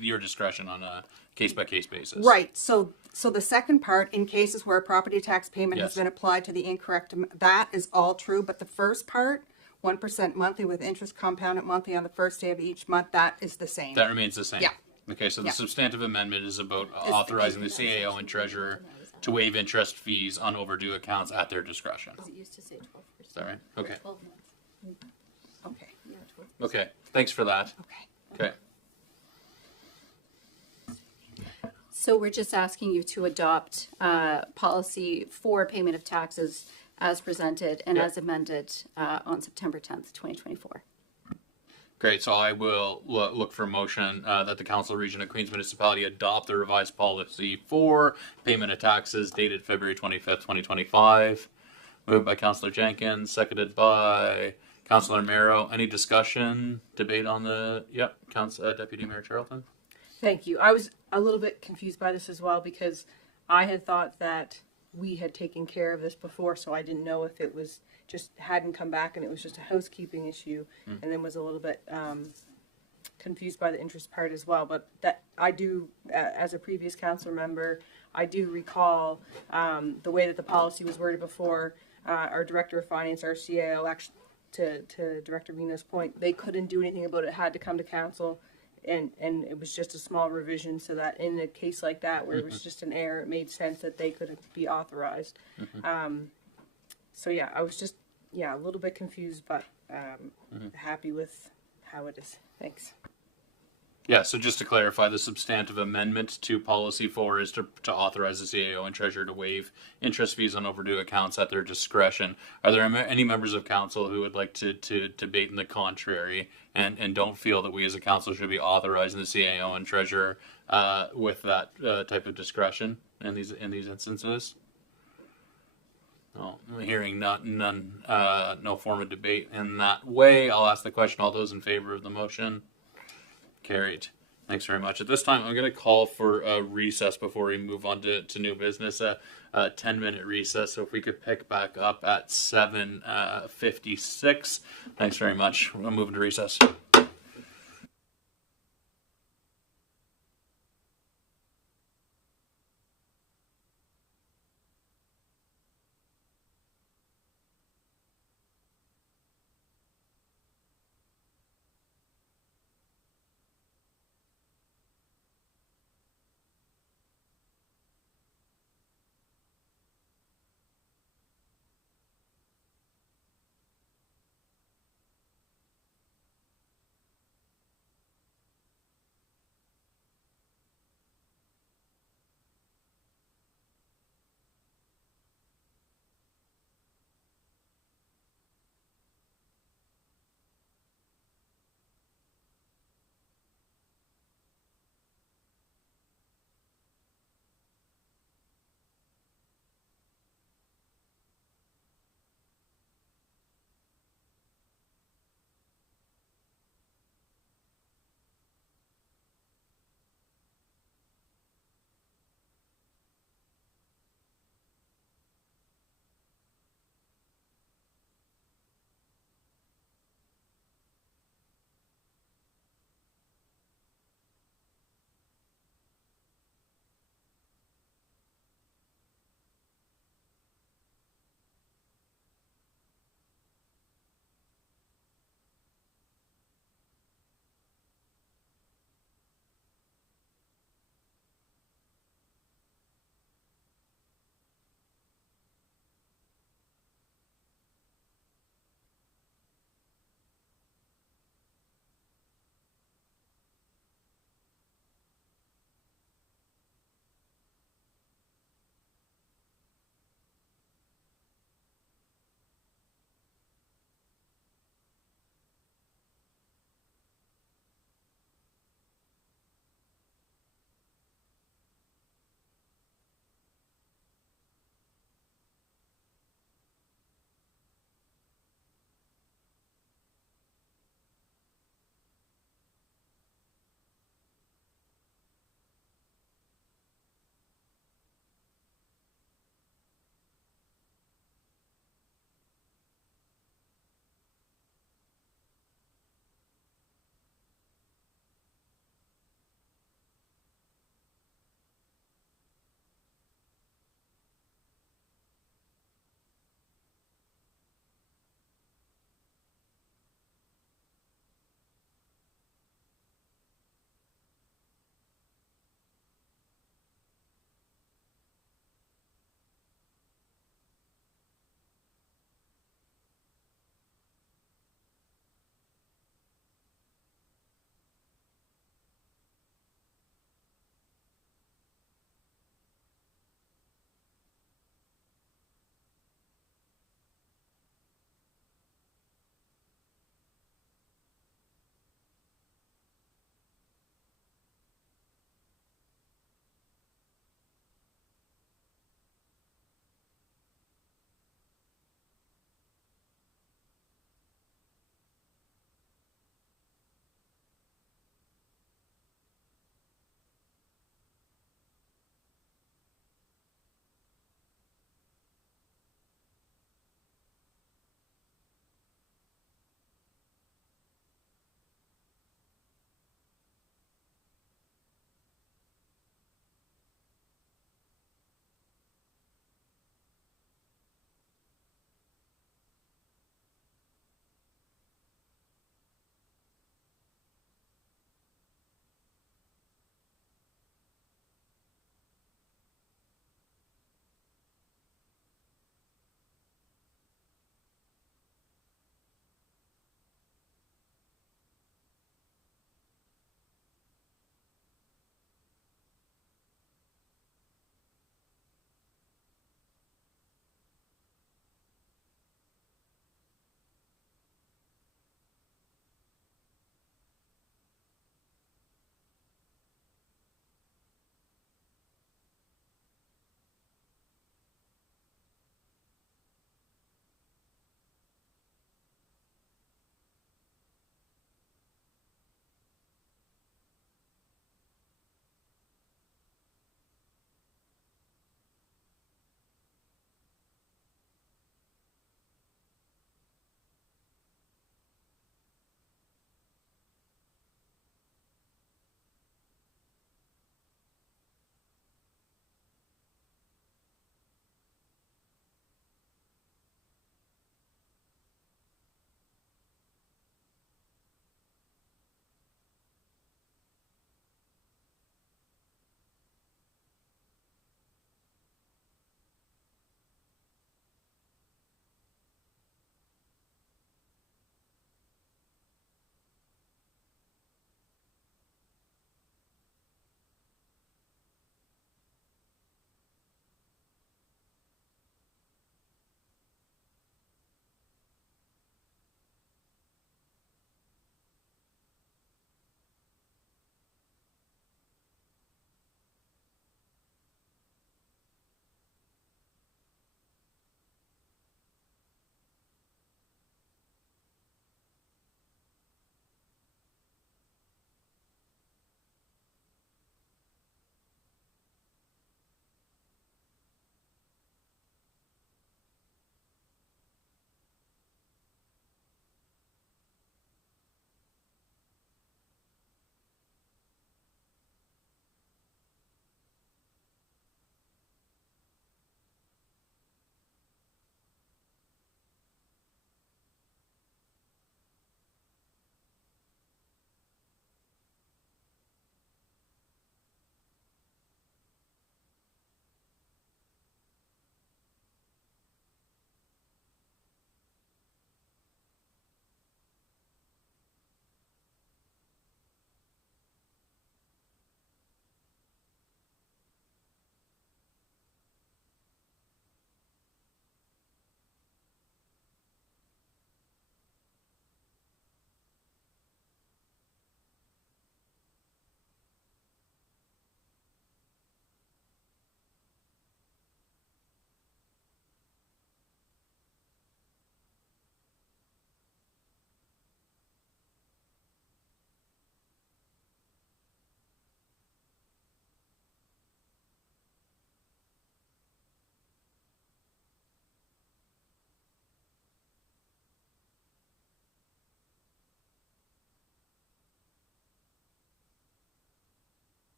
your discretion on a case-by-case basis. Right. So the second part, in cases where a property tax payment has Yes. been applied to the incorrect, that is all true. But the first part, 1% monthly with interest compounded monthly on the first day of each month, that is the same. That remains the same. Yeah. Okay, so the Yeah. substantive amendment is about authorizing the CAO and treasurer to waive interest fees on overdue accounts at their discretion. It used to say 12%. Is that right? Okay. 12 months. Okay. Yeah, 12%. Okay. Thanks for that. Okay. Okay. So we're just asking you to adopt policy for payment of taxes as presented and Yep. as amended on September 10th, 2024. Great. So I will look for a motion that the Council Region of Queens Municipality adopt the revised policy for payment of taxes dated February 25th, 2025. Moved by Councillor Jenkins, seconded by Councillor Mero. Any discussion, debate on the, Deputy Mayor Charlton? Thank you. I was a little bit confused by this as well because I had thought that we had taken care of this before, so I didn't know if it was just hadn't come back and it was just a housekeeping issue, and then was a little bit confused by the interest part as well. But that I do, as a previous council member, I do recall the way that the policy was worded before. Our Director of Finance, our CAO, actually, to Director Vino's point, they couldn't do anything about it. It had to come to council. And it was just a small revision so that in a case like that where it was just an error, it made sense that they could be authorized. So yeah, I was just, a little bit confused, but happy with how it is. Thanks. Yeah, so just to clarify, the substantive amendment to policy 4 is to authorize the CAO and treasurer to waive interest fees on overdue accounts at their discretion. Are there any members of council who would like to debate in the contrary and don't feel that we as a council should be authorizing the CAO and treasurer with that type of discretion in these instances? No, I'm hearing none, no form of debate in that way. I'll ask the question. All those in favor of the motion? Carried. Thanks very much. At this time, I'm going to call for a recess before we move on to new business, a 10-minute recess. So if we could pick back up at 7:56. Thanks very much. We're moving to recess.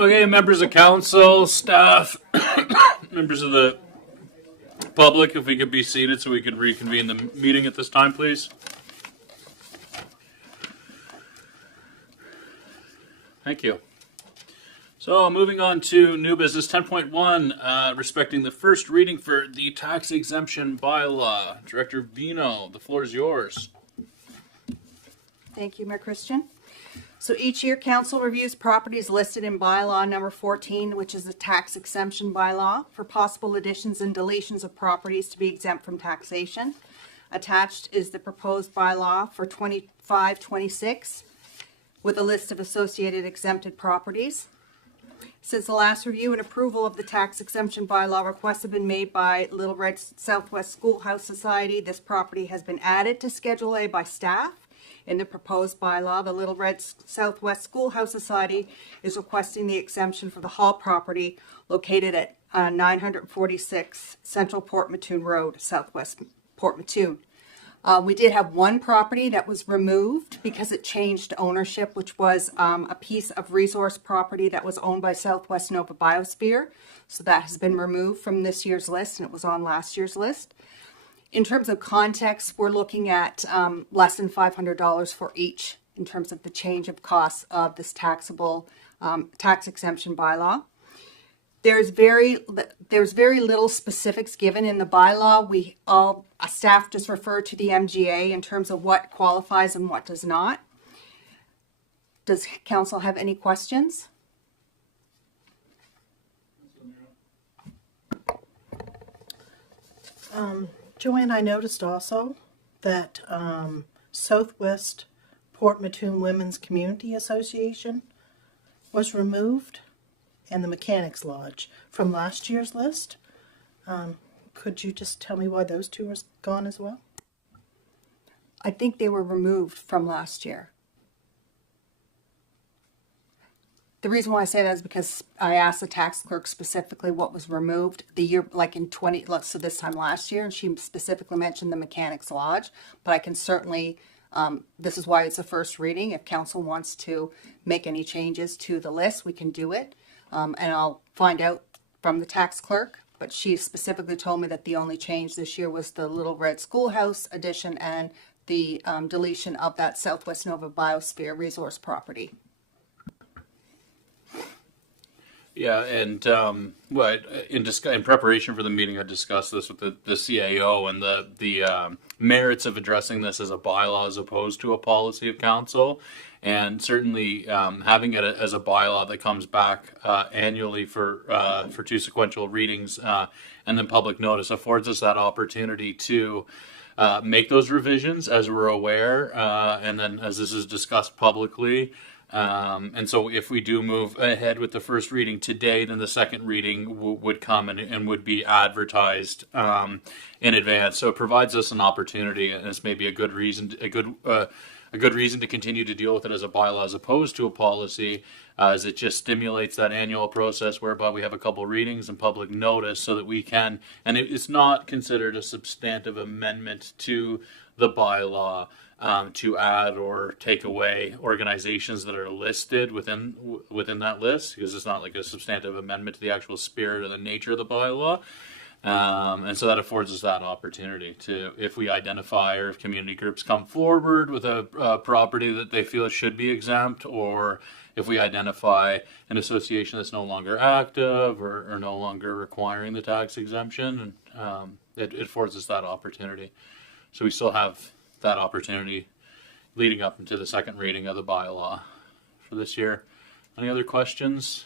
Okay, members of council, staff, members of the public, if we could be seated so we could reconvene the meeting at this time, please. Thank you. So moving on to new business 10.1, respecting the first reading for the tax exemption bylaw. Director Vino, the floor is yours. Thank you, Mayor Christian. So each year, council reviews properties listed in bylaw number 14, which is the tax exemption bylaw, for possible additions and deletions of properties to be exempt from taxation. Attached is the proposed bylaw for 25-26 with a list of associated exempted properties. Since the last review and approval of the tax exemption bylaw, requests have been made by Little Red Southwest Schoolhouse Society. This property has been added to Schedule A by staff. In the proposed bylaw, the Little Red Southwest Schoolhouse Society is requesting the exemption for the hall property located at 946 Central Port Mattoon Road, Southwest Port Mattoon. We did have one property that was removed because it changed ownership, which was a piece of resource property that was owned by Southwest Nova Biosphere. So that has been removed from this year's list, and it was on last year's list. In terms of context, we're looking at less than $500 for each in terms of the change of costs of this taxable tax exemption bylaw. There's very little specifics given in the bylaw. Staff just refer to the MGA in terms of what qualifies and what does not. Does council have any questions? Joanne, I noticed also that Southwest Port Mattoon Women's Community Association was removed, and the Mechanics Lodge from last year's list. Could you just tell me why those two are gone as well? I think they were removed from last year. The reason why I say that is because I asked the tax clerk specifically what was removed the year, like in so this time last year, and she specifically mentioned the Mechanics Lodge, but I can certainly, this is why it's a first reading. If council wants to make any changes to the list, we can do it. And I'll find out from the tax clerk, but she specifically told me that the only change this year was the Little Red Schoolhouse addition and the deletion of that Southwest Nova Biosphere resource property. Yeah, and in preparation for the meeting, I discussed this with the CAO and the merits of addressing this as a bylaw as opposed to a policy of council. And certainly having it as a bylaw that comes back annually for two sequential readings and then public notice affords us that opportunity to make those revisions as we're aware, and then as this is discussed publicly. And so if we do move ahead with the first reading today, then the second reading would come and would be advertised in advance. So it provides us an opportunity, and it's maybe a good reason to continue to deal with it as a bylaw as opposed to a policy, as it just stimulates that annual process whereby we have a couple readings and public notice so that we can, and it's not considered a substantive amendment to the bylaw to add or take away organizations that are listed within that list, because it's not like a substantive amendment to the actual spirit or the nature of the bylaw. And so that affords us that opportunity to, if we identify or if community groups come forward with a property that they feel should be exempt, or if we identify an association that's no longer active or no longer requiring the tax exemption, and it affords us that opportunity. So we still have that opportunity leading up into the second reading of the bylaw for this year. Any other questions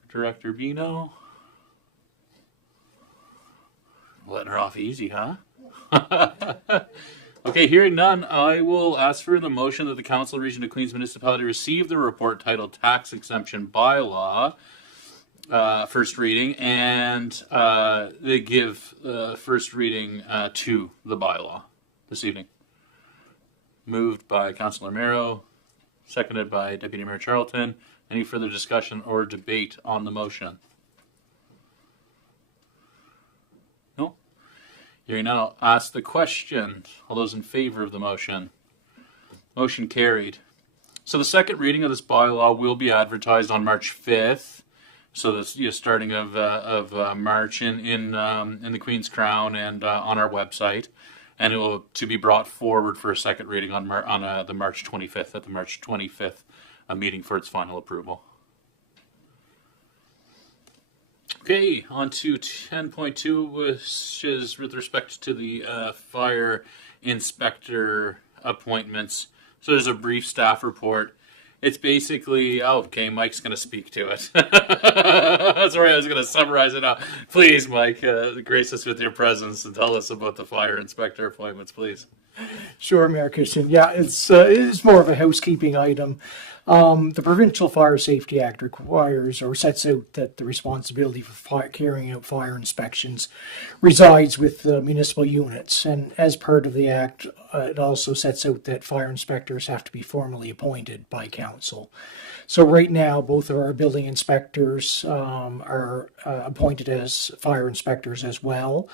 for Director Vino? Letting her off easy, huh? Okay, hearing none, I will ask for the motion that the Council of Region of Queens Municipality receive the report titled Tax Exemption Bylaw, first reading, and they give first reading to the bylaw this evening. Moved by Councillor Mero, seconded by Deputy Mayor Charlton. Any further discussion or debate on the motion? No? Hearing none, I'll ask the question. All those in favor of the motion? Motion carried. So the second reading of this bylaw will be advertised on March 5th. So this starting of March in the Queen's Crown and on our website, and it will to be brought forward for a second reading on the March 25th at the March 25th meeting for its final approval. Okay, on to 10.2, which is with respect to the fire inspector appointments. So there's a brief staff report. It's basically, okay, Mike's going to speak to it. That's right, I was going to summarize it out. Please, Mike, grace us with your presence and tell us about the fire inspector appointments, please. Sure, Mayor Christian. Yeah, it's more of a housekeeping item. The Provincial Fire Safety Act requires or sets out that the responsibility for carrying out fire inspections resides with the municipal units. And as part of the Act, it also sets out that fire inspectors have to be formally appointed by council. So right now, both of our building inspectors are appointed as fire inspectors as well.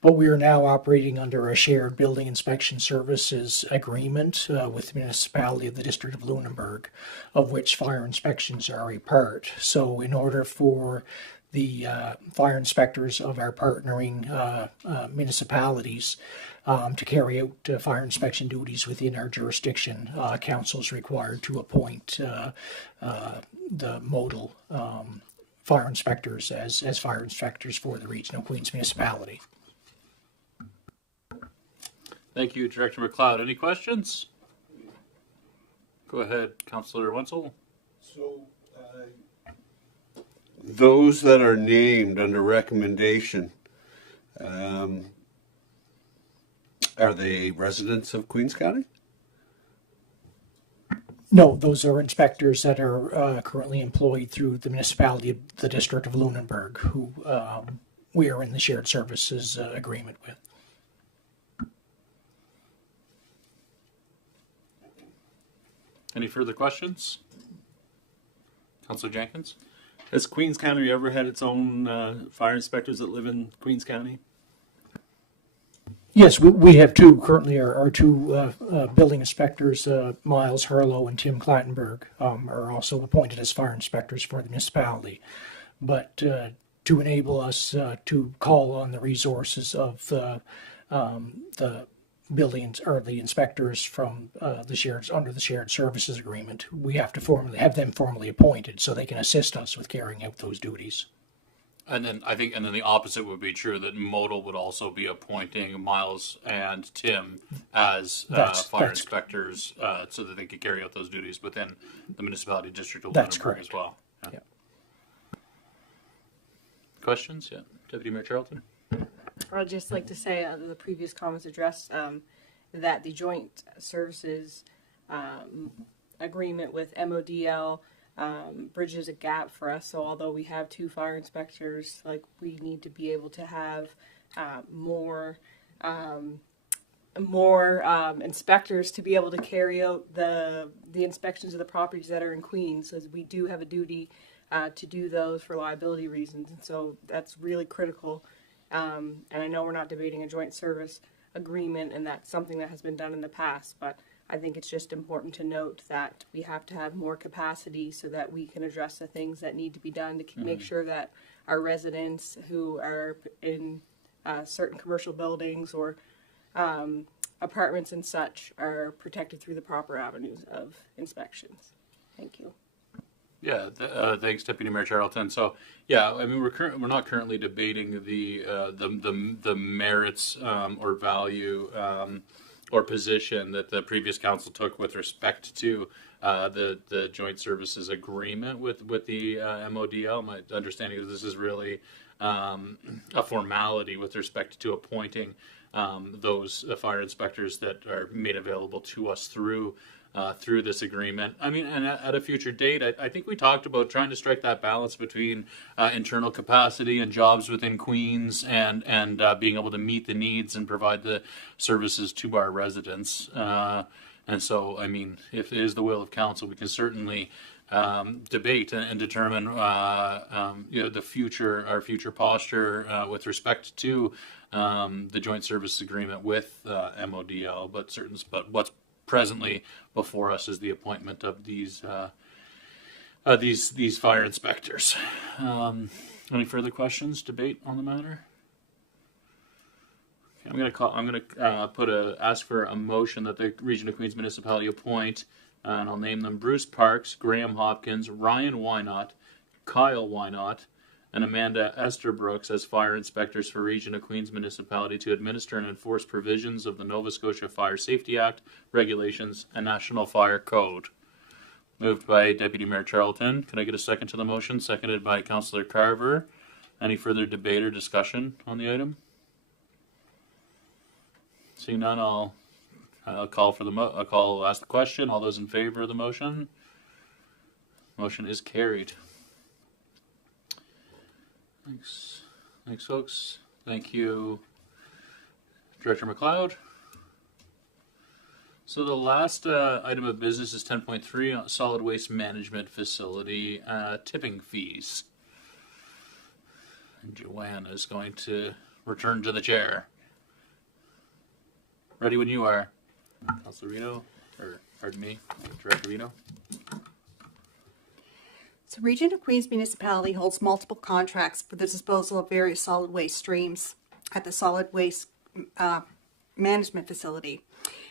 But we are now operating under a shared building inspection services agreement with the Municipality of the District of Lunenburg, of which fire inspections are a part. So in order for the fire inspectors of our partnering municipalities to carry out fire inspection duties within our jurisdiction, council is required to appoint the modal fire inspectors as fire inspectors for the region of Queens Municipality. Thank you, Director McLeod. Any questions? Go ahead, Councillor Wenzel. So, those that are named under recommendation, are they residents of Queens County? No, those are inspectors that are currently employed through the Municipality of the District of Lunenburg, who we are in the shared services agreement with. Any further questions? Councillor Jenkins? Has Queens County ever had its own fire inspectors that live in Queens County? Yes, we have two currently. Our two building inspectors, Miles Harlow and Tim Clattenburg, are also appointed as fire inspectors for the municipality. But to enable us to call on the resources of the buildings or the inspectors from under the shared services agreement, we have to have them formally appointed so they can assist us with carrying out those duties. And then the opposite would be true, that Modal would also be appointing Miles and Tim as fire inspectors so that they could carry out those duties within the municipality district of Lunenburg as well. Yeah. Yeah. Questions? Yeah. Deputy Mayor Charlton? I'd just like to say the previous comments addressed that the joint services agreement with MODL bridges a gap for us. So although we have two fire inspectors, like we need to be able to have more inspectors to be able to carry out the inspections of the properties that are in Queens, as we do have a duty to do those for liability reasons. And so that's really critical. And I know we're not debating a joint service agreement, and that's something that has been done in the past, but I think it's just important to note that we have to have more capacity so that we can address the things that need to be done to make sure that our residents who are in certain commercial buildings or apartments and such are protected through the proper avenues of inspections. Thank you. Yeah, thanks, Deputy Mayor Charlton. So, yeah, I mean, we're not currently debating the merits or value or position that the previous council took with respect to the joint services agreement with the MODL. My understanding is this is really a formality with respect to appointing those fire inspectors that are made available to us through this agreement. I mean, and at a future date, I think we talked about trying to strike that balance between internal capacity and jobs within Queens and being able to meet the needs and provide the services to our residents. And so, I mean, if it is the will of council, we can certainly debate and determine our future posture with respect to the joint service agreement with MODL, but what's presently before us is the appointment of these fire inspectors. Any further questions, debate on the matter? I'm going to ask for a motion that the Region of Queens Municipality appoint, and I'll name them Bruce Parks, Graham Hopkins, Ryan Wynott, Kyle Wynott, and Amanda Esterbrooks as fire inspectors for Region of Queens Municipality to administer and enforce provisions of the Nova Scotia Fire Safety Act, regulations, and National Fire Code. Moved by Deputy Mayor Charlton. Can I get a second to the motion? Seconded by Councillor Carver. Any further debate or discussion on the item? Seeing none, I'll call for ask the question. All those in favor of the motion? Motion is carried. Thanks, folks. Thank you, Director McLeod. So the last item of business is 10.3, solid waste management facility tipping fees. And Joanne is going to return to the chair. Ready when you are, Councilor Reno, or pardon me, Director Reno. So Region of Queens Municipality holds multiple contracts for the disposal of various solid waste streams at the solid waste management facility.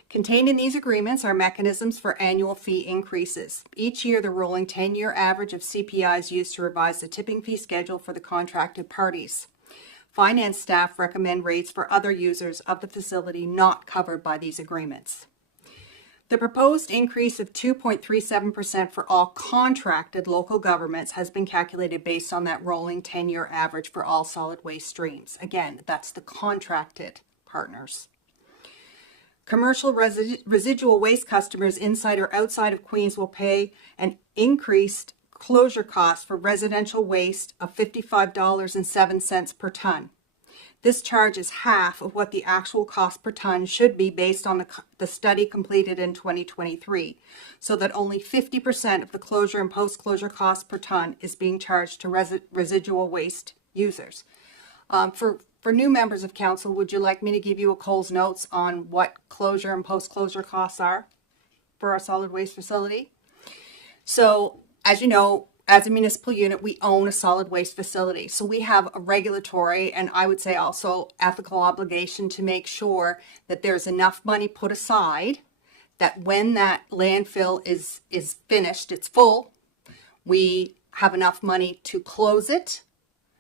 Contained in these agreements are mechanisms for annual fee increases. Each year, the rolling 10-year average of CPI is used to revise the tipping fee schedule for the contracted parties. Finance staff recommend rates for other users of the facility not covered by these agreements. The proposed increase of 2.37% for all contracted local governments has been calculated based on that rolling 10-year average for all solid waste streams. Again, that's the contracted partners. Commercial residual waste customers inside or outside of Queens will pay an increased closure cost for residential waste of $55.07 per ton. This charge is half of what the actual cost per ton should be based on the study completed in 2023, so that only 50% of the closure and post-closure cost per ton is being charged to residual waste users. For new members of council, would you like me to give you a Coles Notes on what closure and post-closure costs are for our solid waste facility? So, as you know, as a municipal unit, we own a solid waste facility. So we have a regulatory and I would say also ethical obligation to make sure that there's enough money put aside that when that landfill is finished, it's full, we have enough money to close it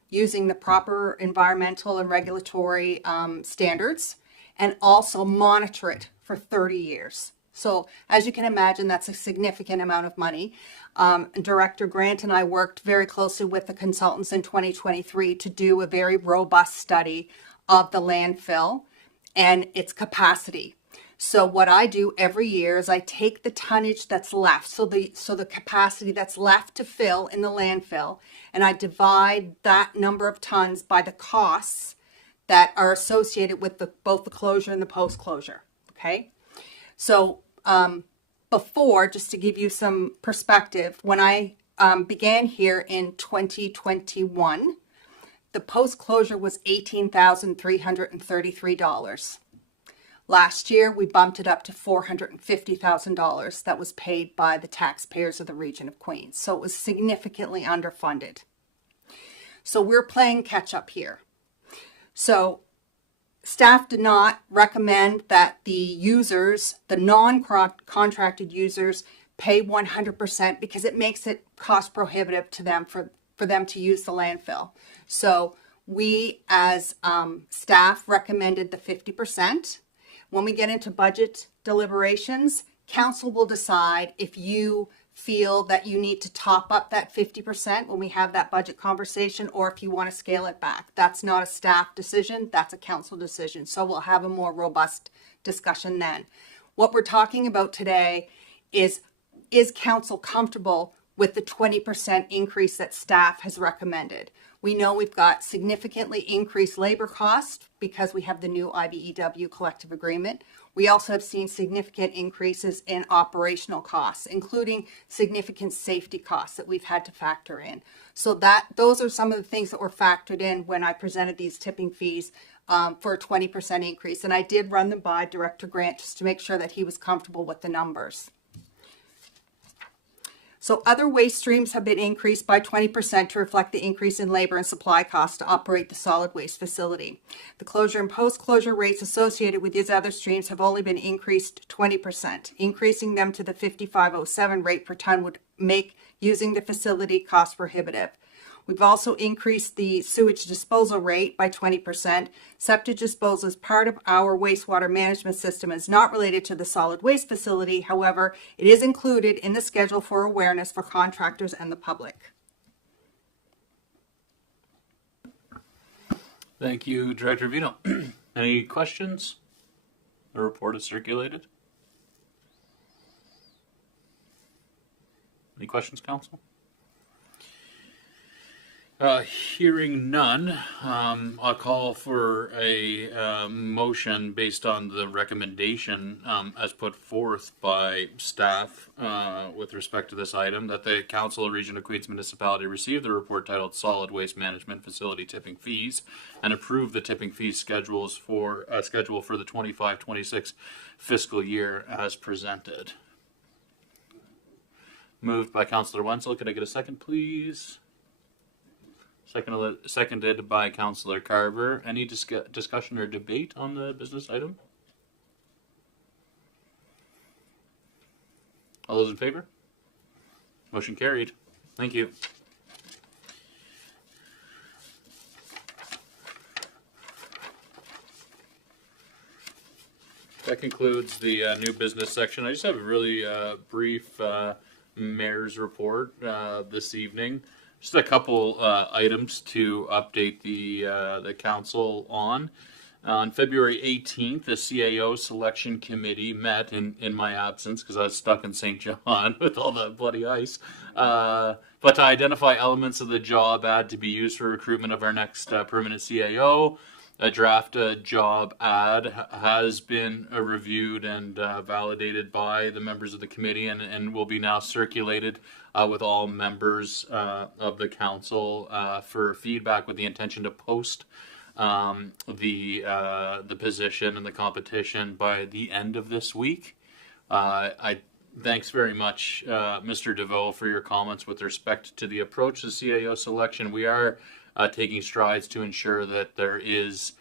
using the proper environmental and regulatory standards, and also monitor it for 30 years. So as you can imagine, that's a significant amount of money. Director Grant and I worked very closely with the consultants in 2023 to do a very robust study of the landfill and its capacity. So what I do every year is I take the tonnage that's left, so the capacity that's left to fill in the landfill, and I divide that number of tons by the costs that are associated with both the closure and the post-closure, okay? So before, just to give you some perspective, when I began here in 2021, the post-closure was $18,333. Last year, we bumped it up to $450,000 that was paid by the taxpayers of the Region of Queens. So it was significantly underfunded. So we're playing catch up here. So staff did not recommend that the users, the non-contracted users, pay 100% because it makes it cost prohibitive to them for them to use the landfill. So we as staff recommended the 50%. When we get into budget deliberations, council will decide if you feel that you need to top up that 50% when we have that budget conversation, or if you want to scale it back. That's not a staff decision, that's a council decision. So we'll have a more robust discussion then. What we're talking about today is council comfortable with the 20% increase that staff has recommended? We know we've got significantly increased labor costs because we have the new IBEW collective agreement. We also have seen significant increases in operational costs, including significant safety costs that we've had to factor in. So those are some of the things that were factored in when I presented these tipping fees for a 20% increase. And I did run them by Director Grant just to make sure that he was comfortable with the numbers. So other waste streams have been increased by 20% to reflect the increase in labor and supply costs to operate the solid waste facility. The closure and post-closure rates associated with these other streams have only been increased 20%. Increasing them to the 5507 rate per ton would make using the facility cost prohibitive. We've also increased the sewage disposal rate by 20%. Septic disposal is part of our wastewater management system and is not related to the solid waste facility. However, it is included in the schedule for awareness for contractors and the public. Thank you, Director Vito. Any questions? The report is circulated. Any questions, Council? Hearing none, I'll call for a motion based on the recommendation as put forth by staff with respect to this item, that the Council of Region of Queens Municipality receive the report titled Solid Waste Management Facility Tipping Fees and approve the tipping fee schedule for the 25-26 fiscal year as presented. Moved by Councillor Wenzel. Could I get a second, please? Seconded by Councillor Carver. Any discussion or debate on the business item? All those in favor? Motion carried. Thank you. That concludes the new business section. I just have a really brief mayor's report this evening. Just a couple items to update the council on. On February 18th, the CAO selection committee met in my absence because I was stuck in St. John with all the bloody ice. But to identify elements of the job ad to be used for recruitment of our next permanent CAO, a draft job ad has been reviewed and validated by the members of the committee and will be now circulated with all members of the council for feedback, with the intention to post the position and the competition by the end of this week. Thanks very much, Mr. DeVoe, for your comments with respect to the approach to CAO selection. We are taking strides to ensure that there is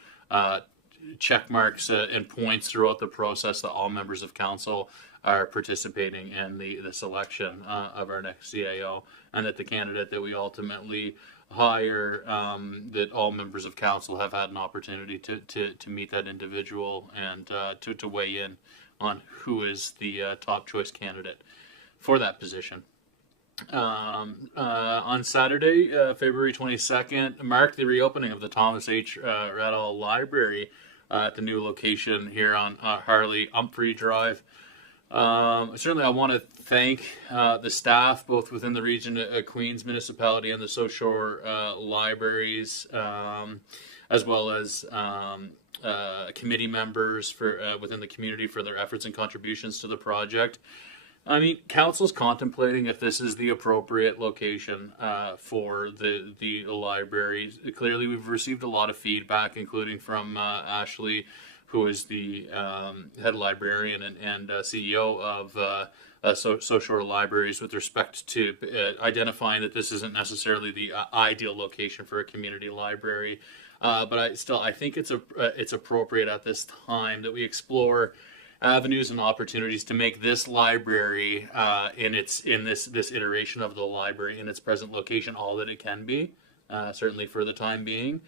check marks and points throughout the process that all members of council are participating in the selection of our next CAO, and that the candidate that we ultimately hire, that all members of council have had an opportunity to meet that individual and to weigh in on who is the top choice candidate for that position. On Saturday, February 22nd, marked the reopening of the Thomas H. Rattle Library at the new location here on Harley Humphrey Drive. Certainly, I want to thank the staff, both within the region of Queens Municipality and the South Shore libraries, as well as committee members within the community for their efforts and contributions to the project. I mean, council's contemplating if this is the appropriate location for the library. Clearly, we've received a lot of feedback, including from Ashley, who is the head librarian and CEO of South Shore Libraries, with respect to identifying that this isn't necessarily the ideal location for a community library. But I think it's appropriate at this time that we explore avenues and opportunities to make this library in this iteration of the library in its present location all that it can be, certainly for the time being.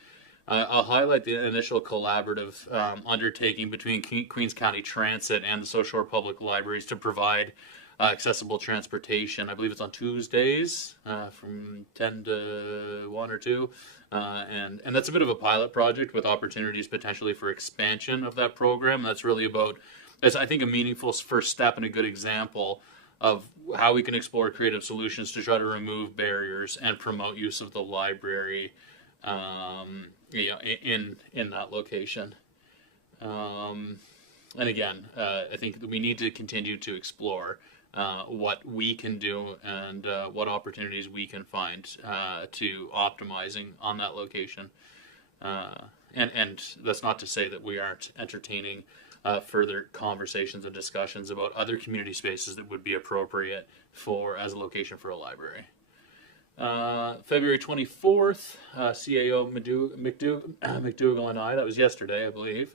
I'll highlight the initial collaborative undertaking between Queens County Transit and the South Shore Public Libraries to provide accessible transportation. I believe it's on Tuesdays from 10 to 1 or 2. And that's a bit of a pilot project with opportunities potentially for expansion of that program. That's really about, it's, I think, a meaningful first step and a good example of how we can explore creative solutions to try to remove barriers and promote use of the library in that location. And again, I think that we need to continue to explore what we can do and what opportunities we can find to optimizing on that location. and that's not to say that we aren't entertaining further conversations and discussions about other community spaces that would be appropriate as a location for a library. February 24th, CAO McDougall and I, that was yesterday, I believe,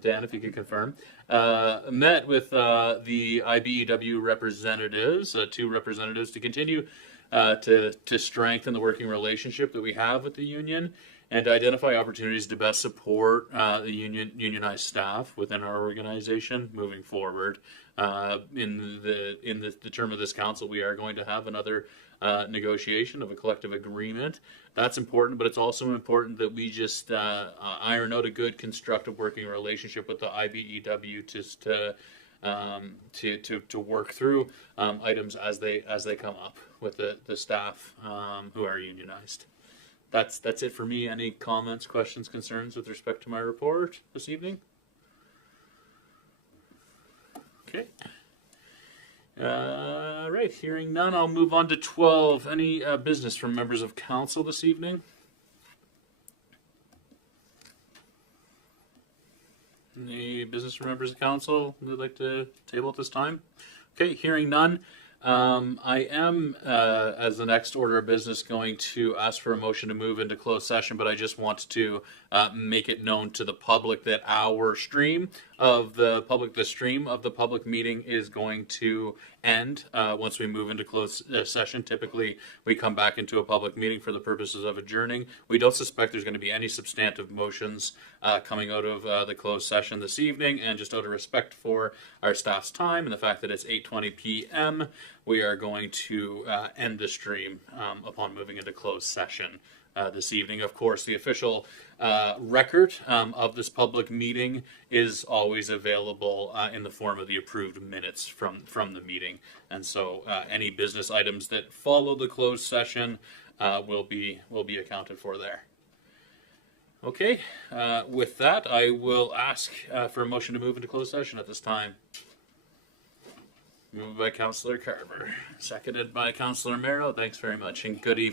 Dan, if you could confirm, met with the IBEW representatives, two representatives, to continue to strengthen the working relationship that we have with the union and to identify opportunities to best support the unionized staff within our organization moving forward. In the term of this council, we are going to have another negotiation of a collective agreement. That's important, but it's also important that we just iron out a good, constructive working relationship with the IBEW just to work through items as they come up with the staff who are unionized. That's it for me. Any comments, questions, concerns with respect to my report this evening? Okay. Right, hearing none, I'll move on to 12. Any business from members of council this evening? Any business from members of council who'd like to table at this time? Okay, hearing none. I am, as the next order of business, going to ask for a motion to move into closed session, but I just want to make it known to the public that our stream of the public meeting is going to end once we move into closed session. Typically, we come back into a public meeting for the purposes of adjourning. We don't suspect there's going to be any substantive motions coming out of the closed session this evening, and just out of respect for our staff's time and the fact that it's 8:20 p.m., we are going to end the stream upon moving into closed session this evening. Of course, the official record of this public meeting is always available in the form of the approved minutes from the meeting. And so any business items that follow the closed session will be accounted for there. Okay, with that, I will ask for a motion to move into closed session at this time. Moved by Councillor Carver, seconded by Councillor Merrow. Thanks very much, and good evening.